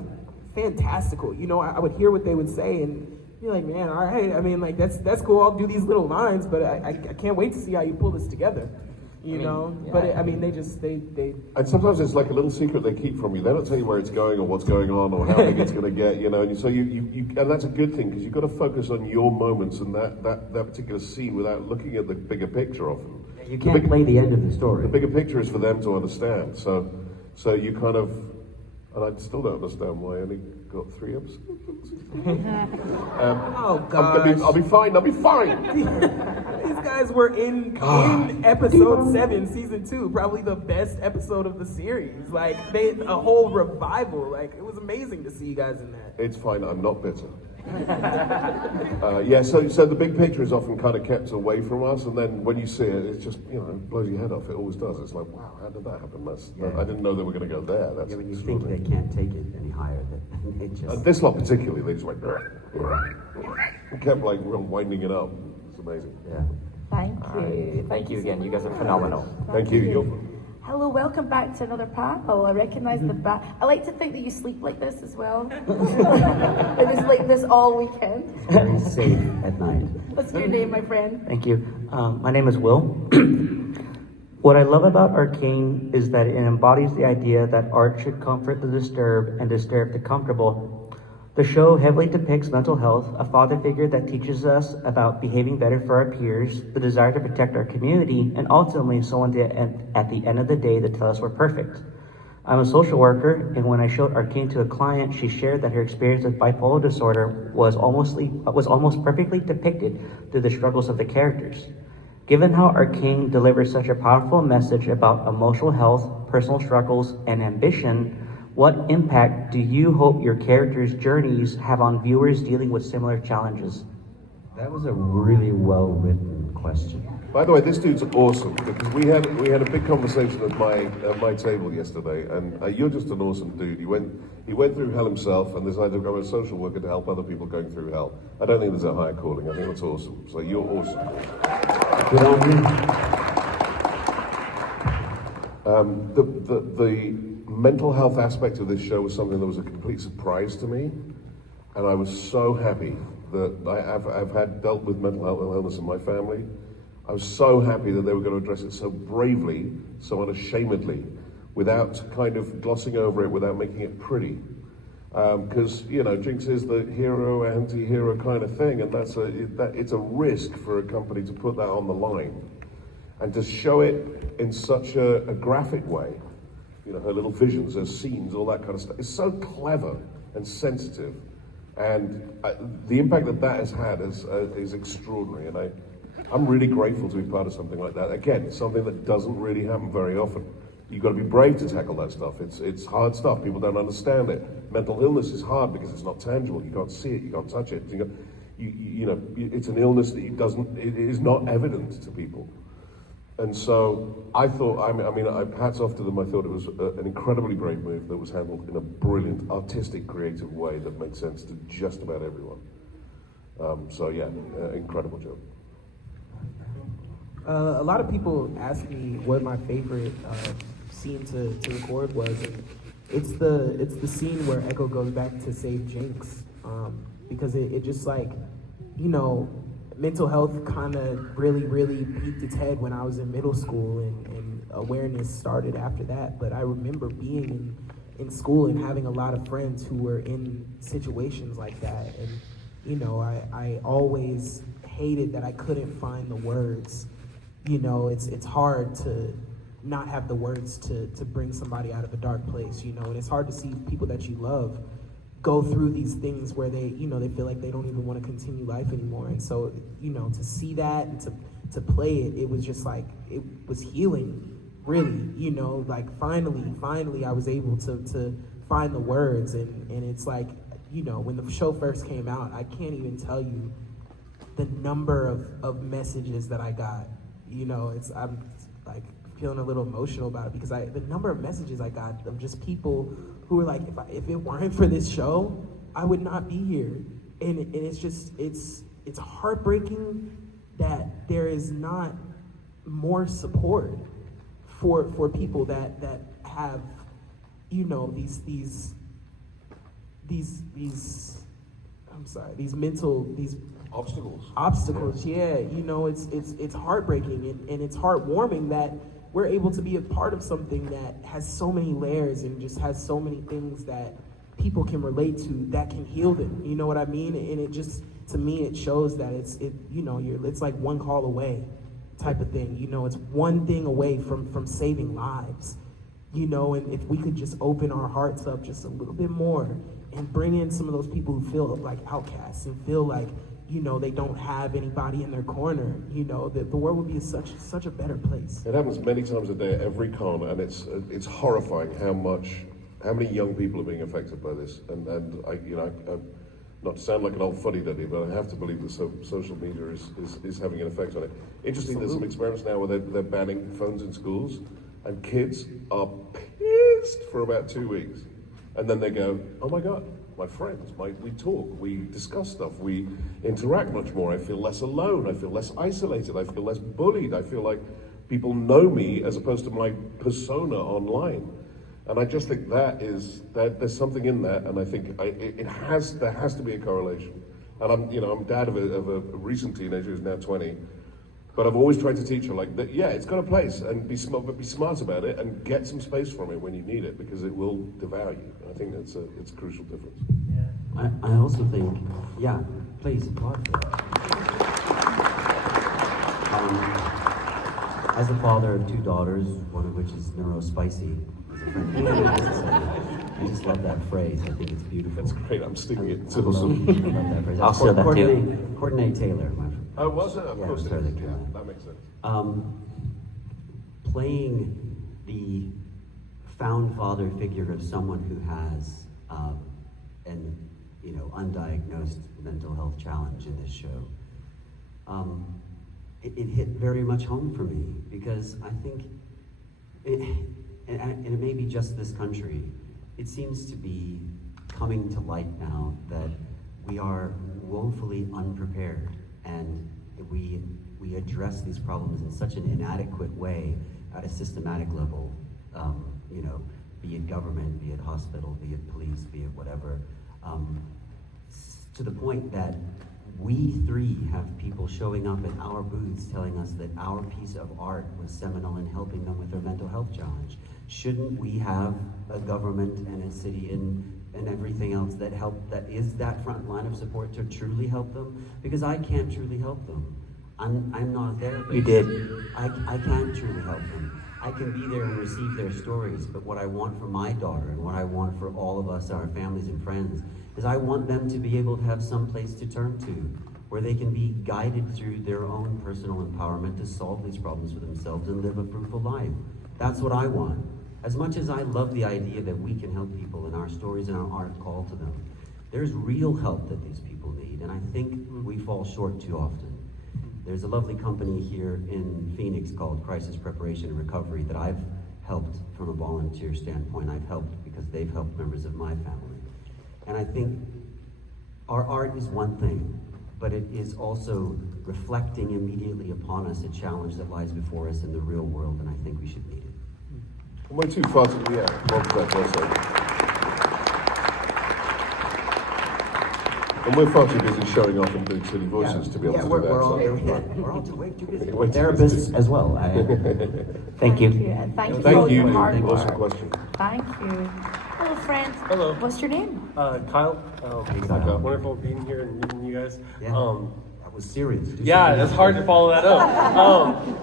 fantastical. You know, I would hear what they would say and be like, man, all right. I mean, like that's cool. I'll do these little lines, but I can't wait to see how you pull this together. You know, yeah. But I mean, they. And sometimes it's like a little secret they keep from you. They don't tell you where it's going or what's going on or how big it's going to get. You know, and so you and that's a good thing because you've got to focus on your moments and that particular scene without looking at the bigger picture often. You can't play the end of the story. The bigger picture is for them to understand. So you kind of, and I still don't understand why I only got 3 episodes. Oh gosh, I'll be fine. These guys were in episode 7, season 2, probably the best episode of the series. Like a whole revival. Like it was amazing to see you guys in that. It's fine. I'm not bitter. So the big picture is often kind of kept away from us, and then when you see it, it's just, you know, it blows your head off. It always does. It's like, wow, how did that happen? I didn't know they were going to go there. That's when you think they can't take it any higher, they just... this lot particularly, they just went... kept like winding it up. It's amazing. Yeah. Thank you. Thank you again. You guys are phenomenal. Thank you. Hello, welcome back to another panel. I recognise the back. I like to think that you sleep like this as well. It was like this all weekend. Very safe at night. What's your name, my friend? Thank you. My name is Will. What I love about Arcane is that it embodies the idea that art should comfort the disturbed and disturb the comfortable. The show heavily depicts mental health, a father figure that teaches us about behaving better for our peers, the desire to protect our community, and ultimately someone at the end of the day to tell us we're perfect. I'm a social worker, and when I showed Arcane to a client, she shared that her experience with bipolar disorder was almost perfectly depicted through the struggles of the characters. Given how Arcane delivers such a powerful message about emotional health, personal struggles, and ambition, what impact do you hope your characters' journeys have on viewers dealing with similar challenges? That was a really well-written question. By the way, this dude's awesome because we had a big conversation at my table yesterday, and you're just an awesome dude. He went through hell himself and decided to become a social worker to help other people going through hell. I don't think there's a higher calling. I think that's awesome. So you're awesome. Good on you. The mental health aspect of this show was something that was a complete surprise to me, and I was so happy that I've had dealt with mental health illness in my family. I was so happy that they were going to address it so bravely, so unashamedly, without kind of glossing over it, without making it pretty. Because you know, Jinx is the hero, anti-hero kind of thing, and it's a risk for a company to put that on the line, and to show it in such a graphic way. You know, her little visions, her scenes, all that kind of stuff. It's so clever and sensitive, and the impact that has had is extraordinary. And I'm really grateful to be part of something like that. Again, it's something that doesn't really happen very often. You've got to be brave to tackle that stuff. It's hard stuff. People don't understand it. Mental illness is hard because it's not tangible. You can't see it. You can't touch it. You know, it's an illness that it is not evident to people. And so I thought, I mean, hats off to them. I thought it was an incredibly brave move that was handled in a brilliant, artistic, creative way that made sense to just about everyone. Incredible job. A lot of people ask me what my favorite scene to record was. And it's the scene where Ekko goes back to save Jinx, because it just like, you know, mental health kind of really peaked its head when I was in middle school, and awareness started after that. But I remember being in school and having a lot of friends who were in situations like that, and you know, I always hated that I couldn't find the words. You know, it's hard to not have the words to bring somebody out of a dark place, you know, and it's hard to see people that you love go through these things where they, you know, they feel like they don't even want to continue life anymore. And so, you know, to see that and to play it, it was just like, it was healing, really, you know, like finally I was able to find the words, and it's like, you know, when the show first came out, I can't even tell you the number of messages that I got. You know, I'm like feeling a little emotional about it because the number of messages I got of just people who who are like, if it weren't for this show, I would not be here. And it's just, it's heartbreaking that there is not more support for people that have, you know, these obstacles. Yeah, you know, it's heartbreaking and it's heartwarming that we're able to be a part of something that has so many layers and just has so many things that people can relate to that can heal them. You know what I mean? And it just, to me, it shows that it's like one call away type of thing. You know, it's one thing away from saving lives. You know, and if we could just open our hearts up just a little bit more and bring in some of those people who feel like outcasts and feel like, you know, they don't have anybody in their corner, you know, that the world would be such a better place. It happens many times a day at every con, and it's horrifying how many young people are being affected by this. And I not to sound like an old fuddy-duddy, but I have to believe that social media is having an effect on it. Interesting, there's some experiments now where they're banning phones in schools, and kids are pissed for about 2 weeks. And then they go, oh my God, my friends, we talk, we discuss stuff, we interact much more. I feel less alone, I feel less isolated, I feel less bullied, I feel like people know me as opposed to my persona online. And I just think there's something in that, and I think there has to be a correlation. And I'm dad of a recent teenager who's now 20, but I've always tried to teach her like that. Yeah, it's got a place, and be smart about it, and get some space from it when you need it, because it will devour you. And I think it's a crucial difference. I also think, yeah, please applaud for that. As a father of 2 daughters, one of which is neurospicy, as a friend of mine used to say, I just love that phrase. I think it's beautiful. That's great. I'm sticking it to I love that phrase. I'll steal that too. Courtney Taylor, my friend. Oh, was it? Of Yeah, course it sorry, is. they Yeah, drew that. that makes sense. Playing the found father figure of someone who has an undiagnosed mental health challenge in this show, it hit very much home for me, because I think, and it may be just this country, it seems to be coming to light now that we are woefully unprepared, and we address these problems in such an inadequate way at a systematic level, be it government, be it hospital, be it police, be it whatever, to the point that we 3 have people showing up at our booths telling us that our piece of art was seminal in helping them with their mental health challenge. Shouldn't we have a government and a city and everything else that is that front line of support to truly help them? Because I can't truly help them. I'm not a therapist. You did. I can't truly help them. I can be there and receive their stories, but what I want for my daughter and what I want for all of us, our families and friends, is I want them to be able to have some place to turn to, where they can be guided through their own personal empowerment to solve these problems for themselves and live a fruitful life. That's what I want. As much as I love the idea that we can help people and our stories and our art call to them, there's real help that these people need, and I think we fall short too often. There's a lovely company here in Phoenix called Crisis Preparation and Recovery that I've helped from a volunteer standpoint. I've helped because they've helped members of my family. And I think our art is one thing, but it is also reflecting immediately upon us a challenge that lies before us in the real world, and I think we should meet it. And we're too far to, yeah, well said. And we're far too busy showing off in big city voices to be able to do that. We're all way too busy. We're therapists as well. Thank you. And thank you for Thank all you. your hard Awesome work. question. Thank you. Hello, friends. Hello. What's your name? Kyle. Kyle. Wonderful being here and meeting you guys. Yeah. That was serious. Yeah, it's hard to follow that up.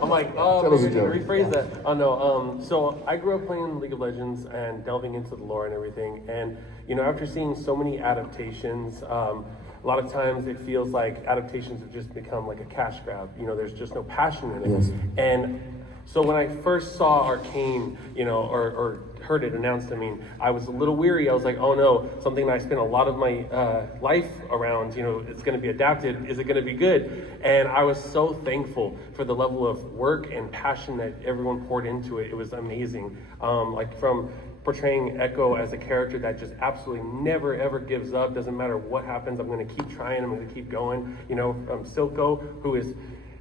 I'm like, Tell us a maybe I joke. can rephrase that. Oh no. So I grew up playing League of Legends and delving into the lore and everything. And after seeing so many adaptations, a lot of times it feels like adaptations have just become like a cash grab. There's just no passion in it. Yes. And so when I first saw Arcane, or heard it announced to me, I was a little weary. I was like, oh no, something that I spent a lot of my life around, it's going to be adapted. Is it going to be good? And I was so thankful for the level of work and passion that everyone poured into it. It was amazing. Like from portraying Ekko as a character that just absolutely never ever gives up. Doesn't matter what happens, I'm going to keep trying. I'm going to keep going. Silco, who is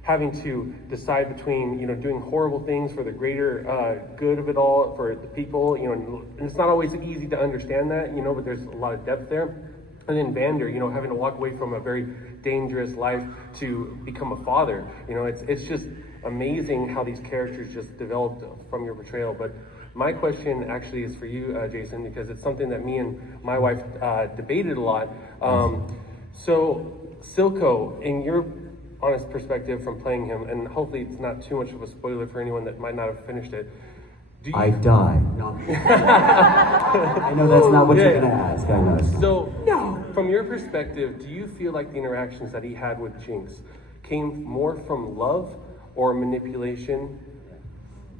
having to decide between doing horrible things for the greater good of it all for the people. And it's not always easy to understand that. But there's a lot of depth there. And then Vander, having to walk away from a very dangerous life to become a father. It's just amazing how these characters just developed from your portrayal. But my question actually is for you, Jason, because it's something that me and my wife debated a lot. So, Silco, in your honest perspective from playing him, and hopefully it's not too much of a spoiler for anyone that might not have finished it. I die. No. I know that's not what you're going to ask. I know. So, from your perspective, do you feel like the interactions that he had with Jinx came more from love or manipulation?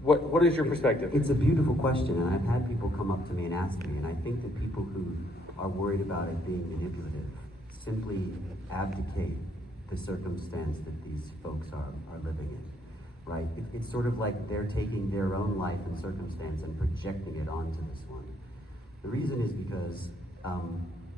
What is your perspective? It's a beautiful question, and I've had people come up to me and ask me, and I think that people who are worried about it being manipulative simply abdicate the circumstance that these folks are living in, right? It's sort of like they're taking their own life and circumstance and projecting it onto this one. The reason is because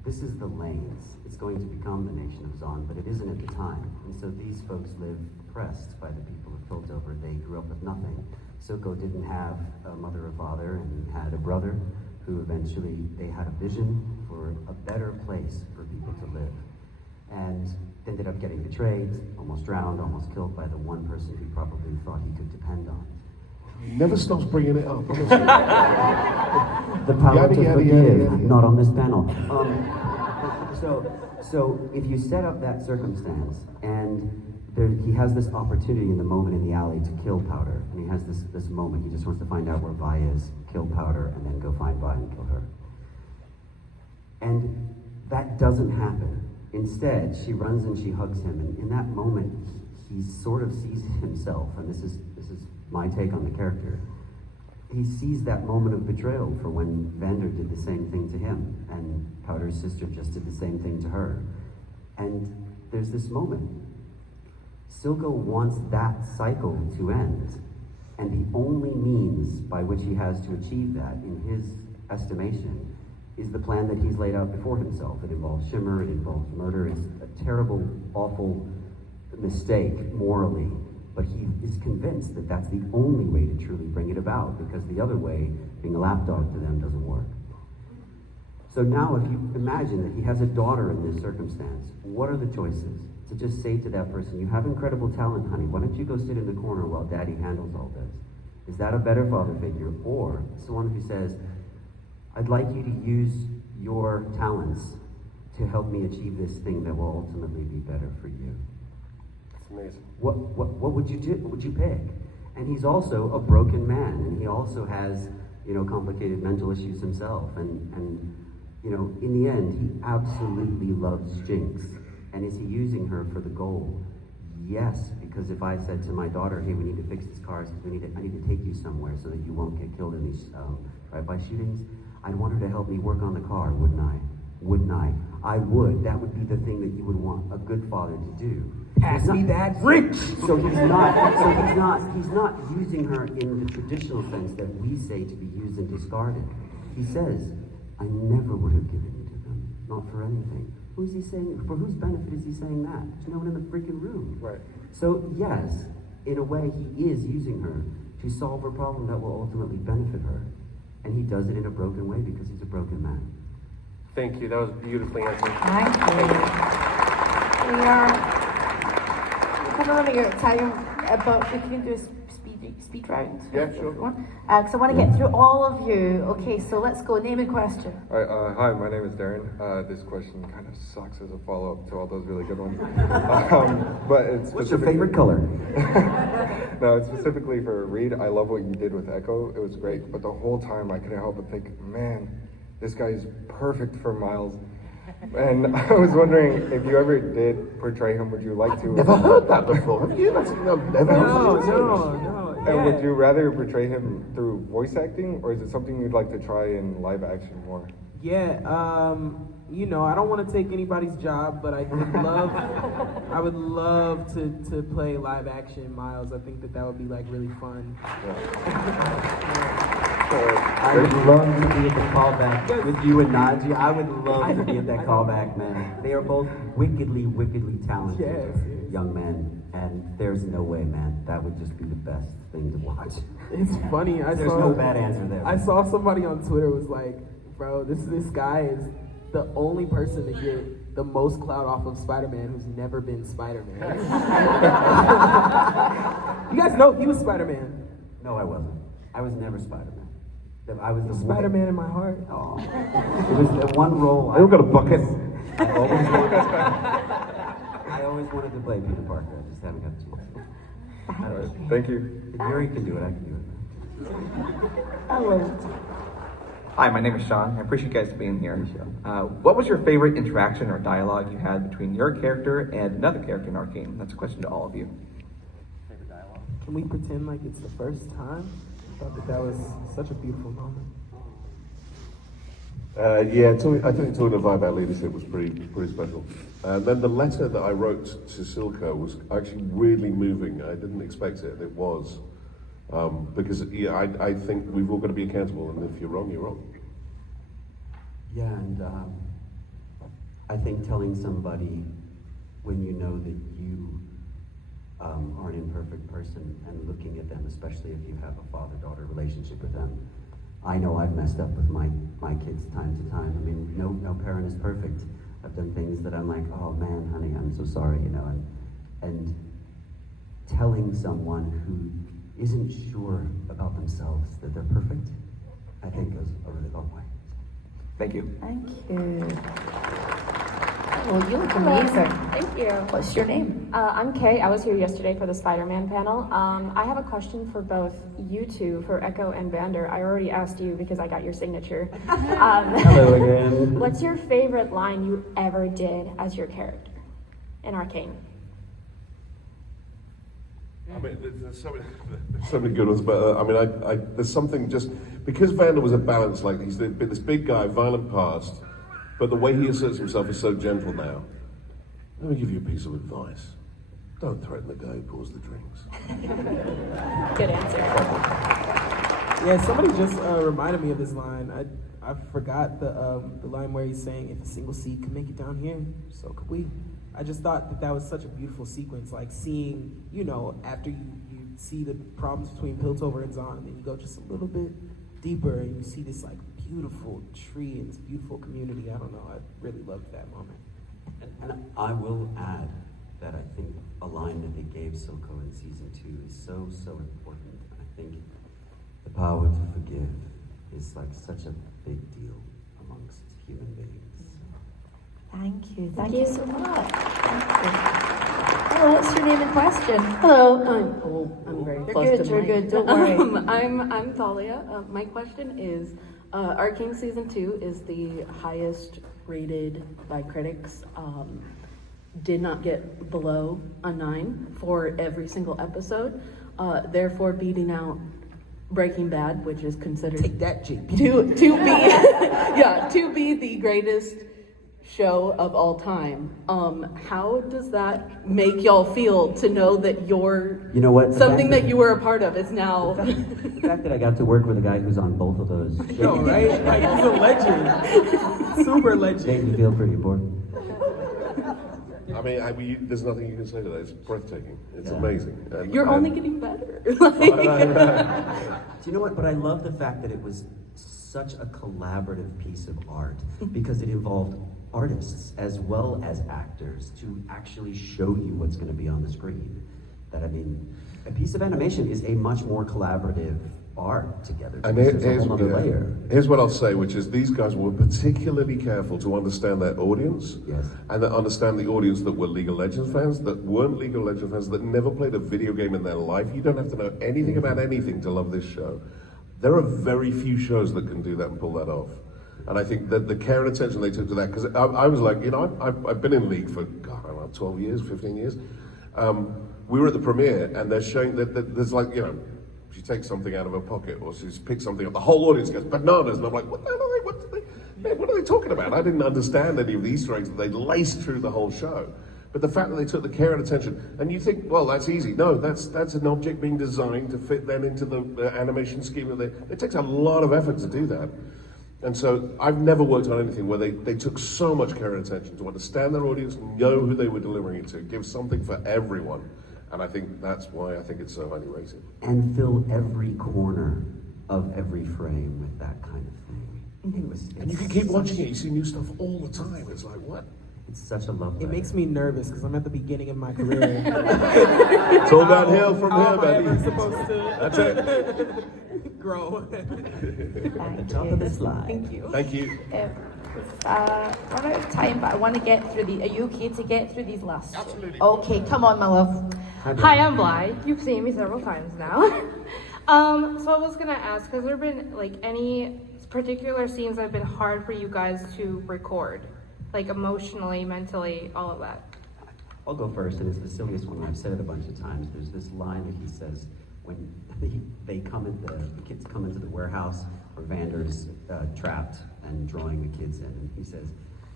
this is the lanes. It's going to become the nation of Zon, but it isn't at the time. And so these folks live oppressed by the people of Piltover. They grew up with nothing. Silco didn't have a mother or father and had a brother who eventually, they had a vision for a better place for people to live. And ended up getting betrayed, almost drowned, almost killed by the one person he probably thought he could depend on. Never stops bringing it up, honestly. The power to forgive, yada. not on this panel. So if you set up that circumstance, and he has this opportunity in the moment in the alley to kill Powder, and he has this moment, he just wants to find out where Vi is, kill Powder, and then go find Vi and kill her. And that doesn't happen. Instead, she runs and she hugs him, and in that moment, he sort of sees himself, and this is my take on the character. He sees that moment of betrayal for when Vander did the same thing to him, and Powder's sister just did the same thing to her. And there's this moment. Silco wants that cycle to end, and the only means by which he has to achieve that, in his estimation, is the plan that he's laid out before himself. It involves Shimmer, it involves murder. It's a terrible, awful mistake morally, but he is convinced that that's the only way to truly bring it about, because the other way, being a lapdog to them, doesn't work. So now if you imagine that he has a daughter in this circumstance, what are the choices? To just say to that person, you have incredible talent, honey, why don't you go sit in the corner while daddy handles all this? Is that a better father figure? Or someone who says, I'd like you to use your talents to help me achieve this thing that will ultimately be better for you. That's amazing. What would you do? What would you pick? And he's also a broken man, and he also has, complicated mental issues himself. And in the end, he absolutely loves Jinx. And is he using her for the goal? Yes, because if I said to my daughter, hey, we need to fix this car, I need to take you somewhere so that you won't get killed in these drive-by shootings, I'd want her to help me work on the car, wouldn't I? Wouldn't I? I would. That would be the thing that you would want a good father to do. Pass me that rich. So he's not using her in the traditional sense that we say to be used and discarded. He says, I never would have given you to them, not for anything. Who's he saying? For whose benefit is he saying that? There's no one in the freaking room. Right. So yes, in a way, he is using her to solve a problem that will ultimately benefit her. And he does it in a broken way because he's a broken man. Thank you. That was beautifully answered. Thank you. We are coming running out of time, but we can do a speed round. Yeah, sure. Because I want to get through all of you. Okay, so let's go. Name and question. All right, hi, my name is Darren. This question kind of sucks as a follow-up to all those really good ones. But it's What's your favorite color? No, it's specifically for Reed. I love what you did with Ekko. It was great. But the whole time I couldn't help but think, man, this guy is perfect for Miles. And I was wondering if you ever did portray him, would you like to? Never heard that before. Have you? Never heard that. No. And would you rather portray him through voice acting, or is it something you'd like to try in live action more? Yeah, I don't want to take anybody's job, but I would love to play live action Miles. I think that would be like really fun. Yeah. I would love to be at the callback with you and Najee. I would love to be at that callback, man. They are both wickedly, wickedly talented young men, and there's no way, man. That would just be the best thing to watch. It's funny. There's no bad answer there. I saw somebody on Twitter was like, bro, this guy is the only person to get the most clout off of Spider-Man who's never been Spider-Man. You guys know he was Spider-Man. No, I wasn't. I was never Spider-Man. I was the Spider-Man in my heart. Oh. It was the one role I got a bucket. I always wanted to play Peter Parker. I just haven't got a chance. All right, thank you. If Yuri can do it, I can do it. Hello. Hi, my name is Sean. I appreciate you guys being here. What was your favorite interaction or dialogue you had between your character and another character in Arcane? That's a question to all of you. Favorite dialogue? Can we pretend like it's the first time? I thought that was such a beautiful moment. I think talking to Vi about leadership was pretty special. And then the letter that I wrote to Silco was actually really moving. I didn't expect it, and it was. Because I think we've all got to be accountable, and if you're wrong, you're wrong. Yeah, and I think telling somebody when you know that you are an imperfect person and looking at them, especially if you have a father-daughter relationship with them. I know I've messed up with my kids time to time. I mean, no parent is perfect. I've done things that I'm like, oh man, honey, I'm so sorry, you know, and telling someone who isn't sure about themselves that they're perfect, I think goes a really long way. Thank you. Thank you. Oh, you look amazing. Thank you. What's your name? I'm Kay. I was here yesterday for the Spider-Man panel. I have a question for both you two, for Ekko and Vander. I already asked you because I got your signature. Hello again. What's your favorite line you ever did as your character in Arcane? I mean, there's so many good ones, but I mean, there's something just because Vander was a balance, like he's this big guy, violent past, but the way he asserts himself is so gentle now. Let me give you a piece of advice: don't threaten the guy who pours the drinks. Good answer. Yeah, somebody just reminded me of this line. I forgot the line where he's saying, "If a single seed can make it down here, so could we." I just thought that was such a beautiful sequence, like seeing, you know, after you see the problems between Piltover and Zahn, and then you go just a little bit deeper and you see this like beautiful tree and this beautiful community. I don't know, I really loved that moment. And I will add that I think a line that they gave Silco in season 2 is so important. I think the power to forgive is like such a big deal amongst human beings. Thank you. Thank you so much. Thank you. Hello, what's your name and question? Hello, I'm very close to the mic. You're good, don't worry. I'm Thalia. My question is, Arcane Season 2 is the highest rated by critics. Did not get below a 9 for every single episode, therefore beating out Breaking Bad, which is considered Take that, JP. to be the greatest show of all time. How does that make y'all feel to know that You know what? something that you were a part of is now The fact that I got to work with a guy who's on both of those. No, right? Like, he's a legend. Super legend. Made me feel pretty important. I mean, there's nothing you can say to that. It's breathtaking. It's amazing. you're only getting better. Do you know what? But I love the fact that it was such a collaborative piece of art because it involved artists as well as actors to actually show you what's going to be on the screen. That, I mean, a piece of animation is a much more collaborative art together. And There's a whole other layer. Here's what I'll say, which is these guys were particularly careful to understand their audience, Yes. and that understand the audience that were League of Legends fans, that weren't League of Legends fans, that never played a video game in their life. You don't have to know anything about anything to love this show. There are very few shows that can do that and pull that off. And I think that the care and attention they took to that, because I was like, you know, I've been in League for, God, I don't know, 12 years, 15 years. We were at the premiere, and they're showing that there's like, you know, she takes something out of her pocket, or she's picked something up. The whole audience goes bananas, and I'm like, what the hell are they? What are they talking about? I didn't understand any of the Easter eggs that they laced through the whole show. But the fact that they took the care and attention, and you think, well, that's easy. No, that's an object being designed to fit then into the animation scheme. It takes a lot of effort to do that. And so I've never worked on anything where they took so much care and attention to understand their audience, know who they were delivering it to, give something for everyone. And I think that's why I think it's so highly rated. And fill every corner of every frame with that kind of thing. And you can keep watching it. You see new stuff all the time. It's like, what? It's such a love letter. It makes me nervous because I'm at the beginning of my career. It's all downhill from here, baby. Am I supposed to That's it. grow? Top of the slide. Thank you. Thank you. Run out of time, but I want to get through these. Are you okay to get through these last? Absolutely. Okay, come on, my love. Hi, I'm Blanc. You've seen me several times now. So I was gonna ask, has there been like any particular scenes that have been hard for you guys to record? Like emotionally, mentally, all of that? I'll go first, and it's the silliest one. I've said it a bunch of times. There's this line that he says when the kids come into the warehouse where Vander's trapped and drawing the kids in, and he says,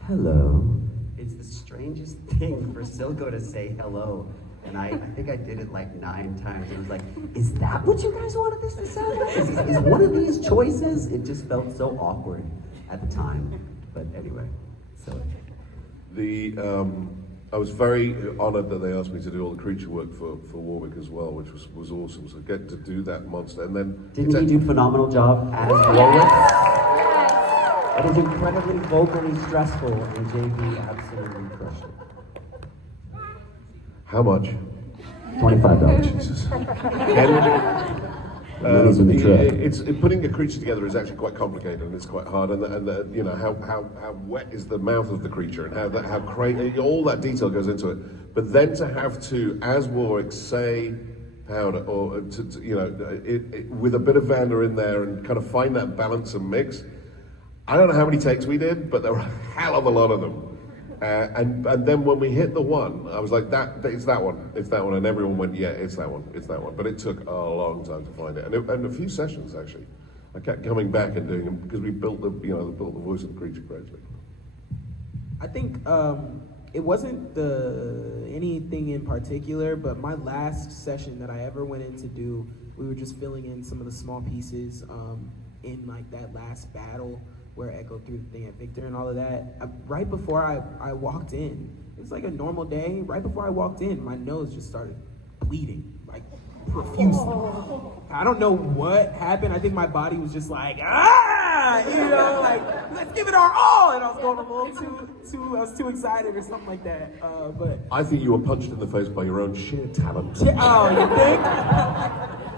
"Hello." It's the strangest thing for Silco to say hello. And I think I did it like 9 times. It was like, is that what you guys wanted this to sound like? Is one of these choices? It just felt so awkward at the time. But anyway, so. I was very honored that they asked me to do all the creature work for Warwick as well, which was awesome. So get to do that monster, and then didn't he do a phenomenal job as Warwick? It is incredibly vocally stressful, and JB absolutely crushed it. How much? $25. Jesus. Money's in the truck. It's putting a creature together is actually quite complicated, and it's quite hard. And you know how wet is the mouth of the creature, and how crazy all that detail goes into it. But then to have to, as Warwick, say how to, or to you know, with a bit of Vander in there, and kind of find that balance and mix. I don't know how many takes we did, but there were a hell of a lot of them. And then when we hit the one, I was like, it's that one, and everyone went, yeah, it's that one. But it took a long time to find it, and a few sessions actually. I kept coming back and doing them because we built the voice of the creature gradually. I think it wasn't anything in particular, but my last session that I ever went in to do, we were just filling in some of the small pieces in like that last battle where Ekko threw the thing at Victor and all of that. Right before I walked in, it was like a normal day. Right before I walked in, my nose just started bleeding, like profusely. I don't know what happened. I think my body was just like, you know, like, let's give it our all. And I was going a little I was too excited or something like that. But I think you were punched in the face by your own sheer talent. Oh, you think?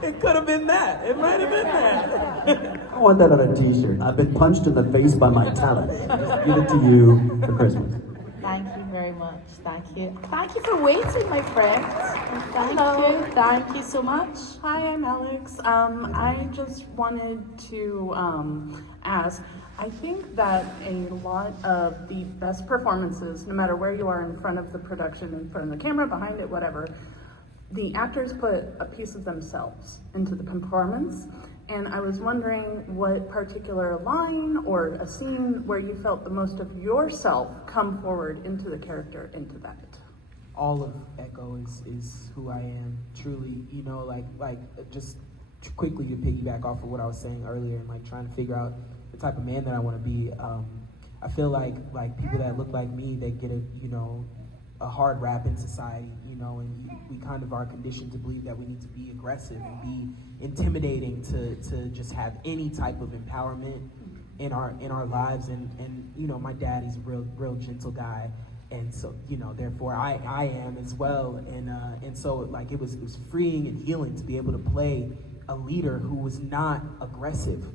It could have been that. It might have been that. I want that on a t-shirt. I've been punched in the face by my talent. Give it to you for Christmas. Thank you very much. Thank you. Thank you for waiting, my friend. Hello. Thank you so much. Hi, I'm Alex. I just wanted to ask, I think that a lot of the best performances, no matter where you are in front of the production, in front of the camera, behind it, whatever, the actors put a piece of themselves into the performance. And I was wondering what particular line or a scene where you felt the most of yourself come forward into the character, into that. All of Ekko is who I am, truly, you know, like just quickly to piggyback off of what I was saying earlier and like trying to figure out the type of man that I want to be. I feel like people that look like me, they get a hard rap in society, you know, and we kind of are conditioned to believe that we need to be aggressive and be intimidating to just have any type of empowerment in our lives. And you know, my dad, he's a real gentle guy, and so, you know, therefore I am as well. And so like it was freeing and healing to be able to play a leader who was not aggressive.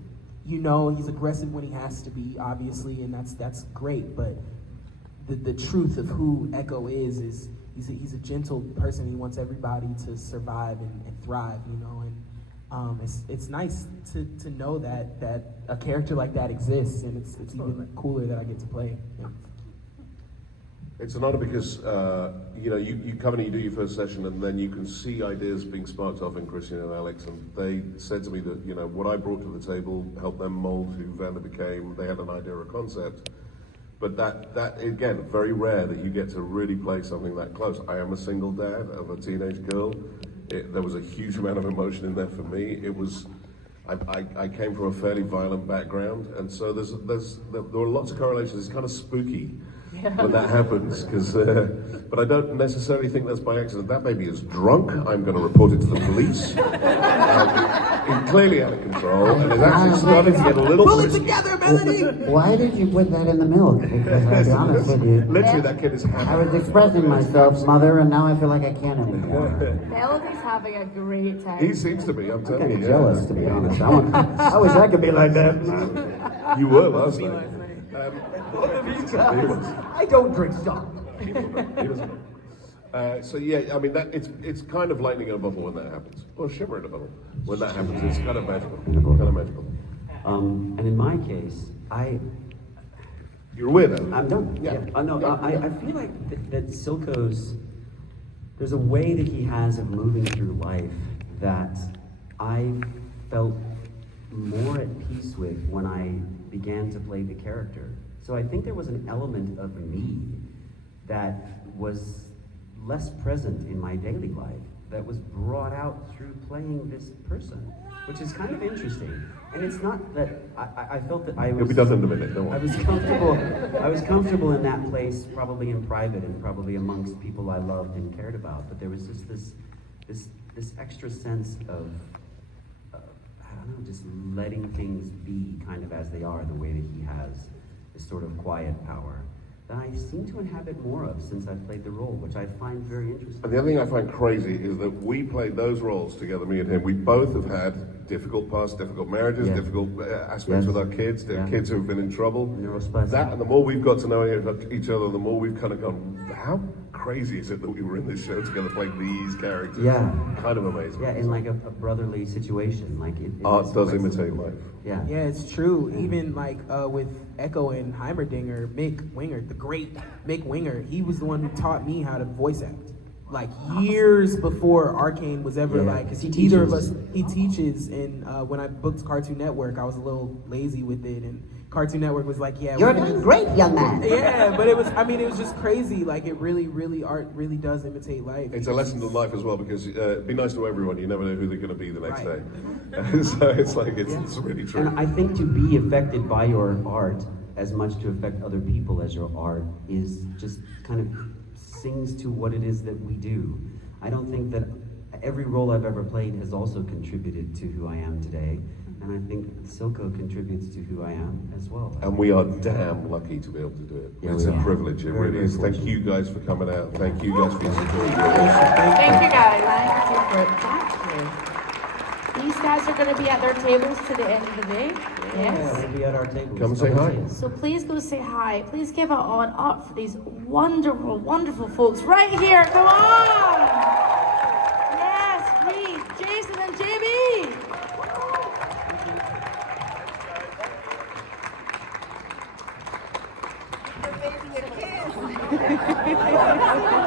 You know, he's aggressive when he has to be, obviously, and that's great, but the truth of who Ekko is he's a gentle person. He wants everybody to survive and thrive, you know, and it's nice to know that a character like that exists, and it's even cooler that I get to play. Yeah. It's an honor because you know, you come and you do your first session, and then you can see ideas being sparked off in Christian and Alex, and they said to me that, you know, what I brought to the table helped them mold who Vander became. They had an idea or a concept. But that again, very rare that you get to really play something that close. I am a single dad of a teenage girl. There was a huge amount of emotion in there for me. It was, I came from a fairly violent background, and so there were lots of correlations. It's kind of spooky when that happens, but I don't necessarily think that's by accident. That baby is drunk. I'm going to report it to the police. He's clearly out of control, and is actually starting to get a little. Pull it together, Melanie. Why did you put that in the milk? Because I'll be honest with you. Literally, that kid is happy. I was expressing myself, mother, and now I feel like I can't anymore. Melody's having a great time. He seems to be. I'm I'm telling kind you. of yeah. jealous, to be honest. I wish I could be like that. You were last night. I don't drink stock. He doesn't. So yeah, I mean it's kind of lightning in a bottle when that happens, or shimmer in a bottle when that happens. It's kind of magical. Kind of magical. And in my case, You're a weirdo. I'm done. Yeah. I feel like that Silco's, there's a way that he has of moving through life that I felt more at peace with when I began to play the character. So I think there was an element of me that was less present in my daily life, that was brought out through playing this person, which is kind of interesting. And it's not that I felt that I was. You'll be done in a minute. Don't worry. I was comfortable in that place, probably in private and probably amongst people I loved and cared about. But there was just this extra sense of I don't know, just letting things be kind of as they are, the way that he has this sort of quiet power that I seem to inhabit more of since I've played the role, which I find very interesting. And the other thing I find crazy is that we played those roles together, me and him. We both have had difficult past, difficult marriages, difficult aspects with our kids, kids who have been in trouble. That, and the more we've got to know each other, the more we've kind of gone, how crazy is it that we were in this show together playing these characters? Yeah. Kind of amazing. Yeah, in like a brotherly situation. Like Art does imitate life. Yeah. Yeah, it's true. Even like with Ekko and Heimerdinger, Mick Winger, the great Mick Winger, he was the one who taught me how to voice act. Like years before Arcane was ever because he teaches, and when I booked Cartoon Network, I was a little lazy with it, and Cartoon Network was like, yeah, You're doing great, young man. Yeah, but it was just crazy. Like it really, art really does imitate life. It's a lesson in life as well, because be nice to everyone. You never know who they're going to be the next day. So it's like, it's really true. And I think to be affected by your art as much to affect other people as your art is just kind of sings to what it is that we do. I don't think that every role I've ever played has also contributed to who I am today. And I think Silco contributes to who I am as well. And we are damn lucky to be able to do it. Yeah, it's a privilege, it very, really very is. Thank fortunate. you guys for coming out. Thank you guys for your support. Thank you guys. These guys are going to be at their tables to the end of the day. Yes. They'll be at our tables. Come say hi. So please go say hi. Please give it on up for these wonderful, wonderful folks right here. Come on. Yes, please. Jason and JB. Give baby a kiss.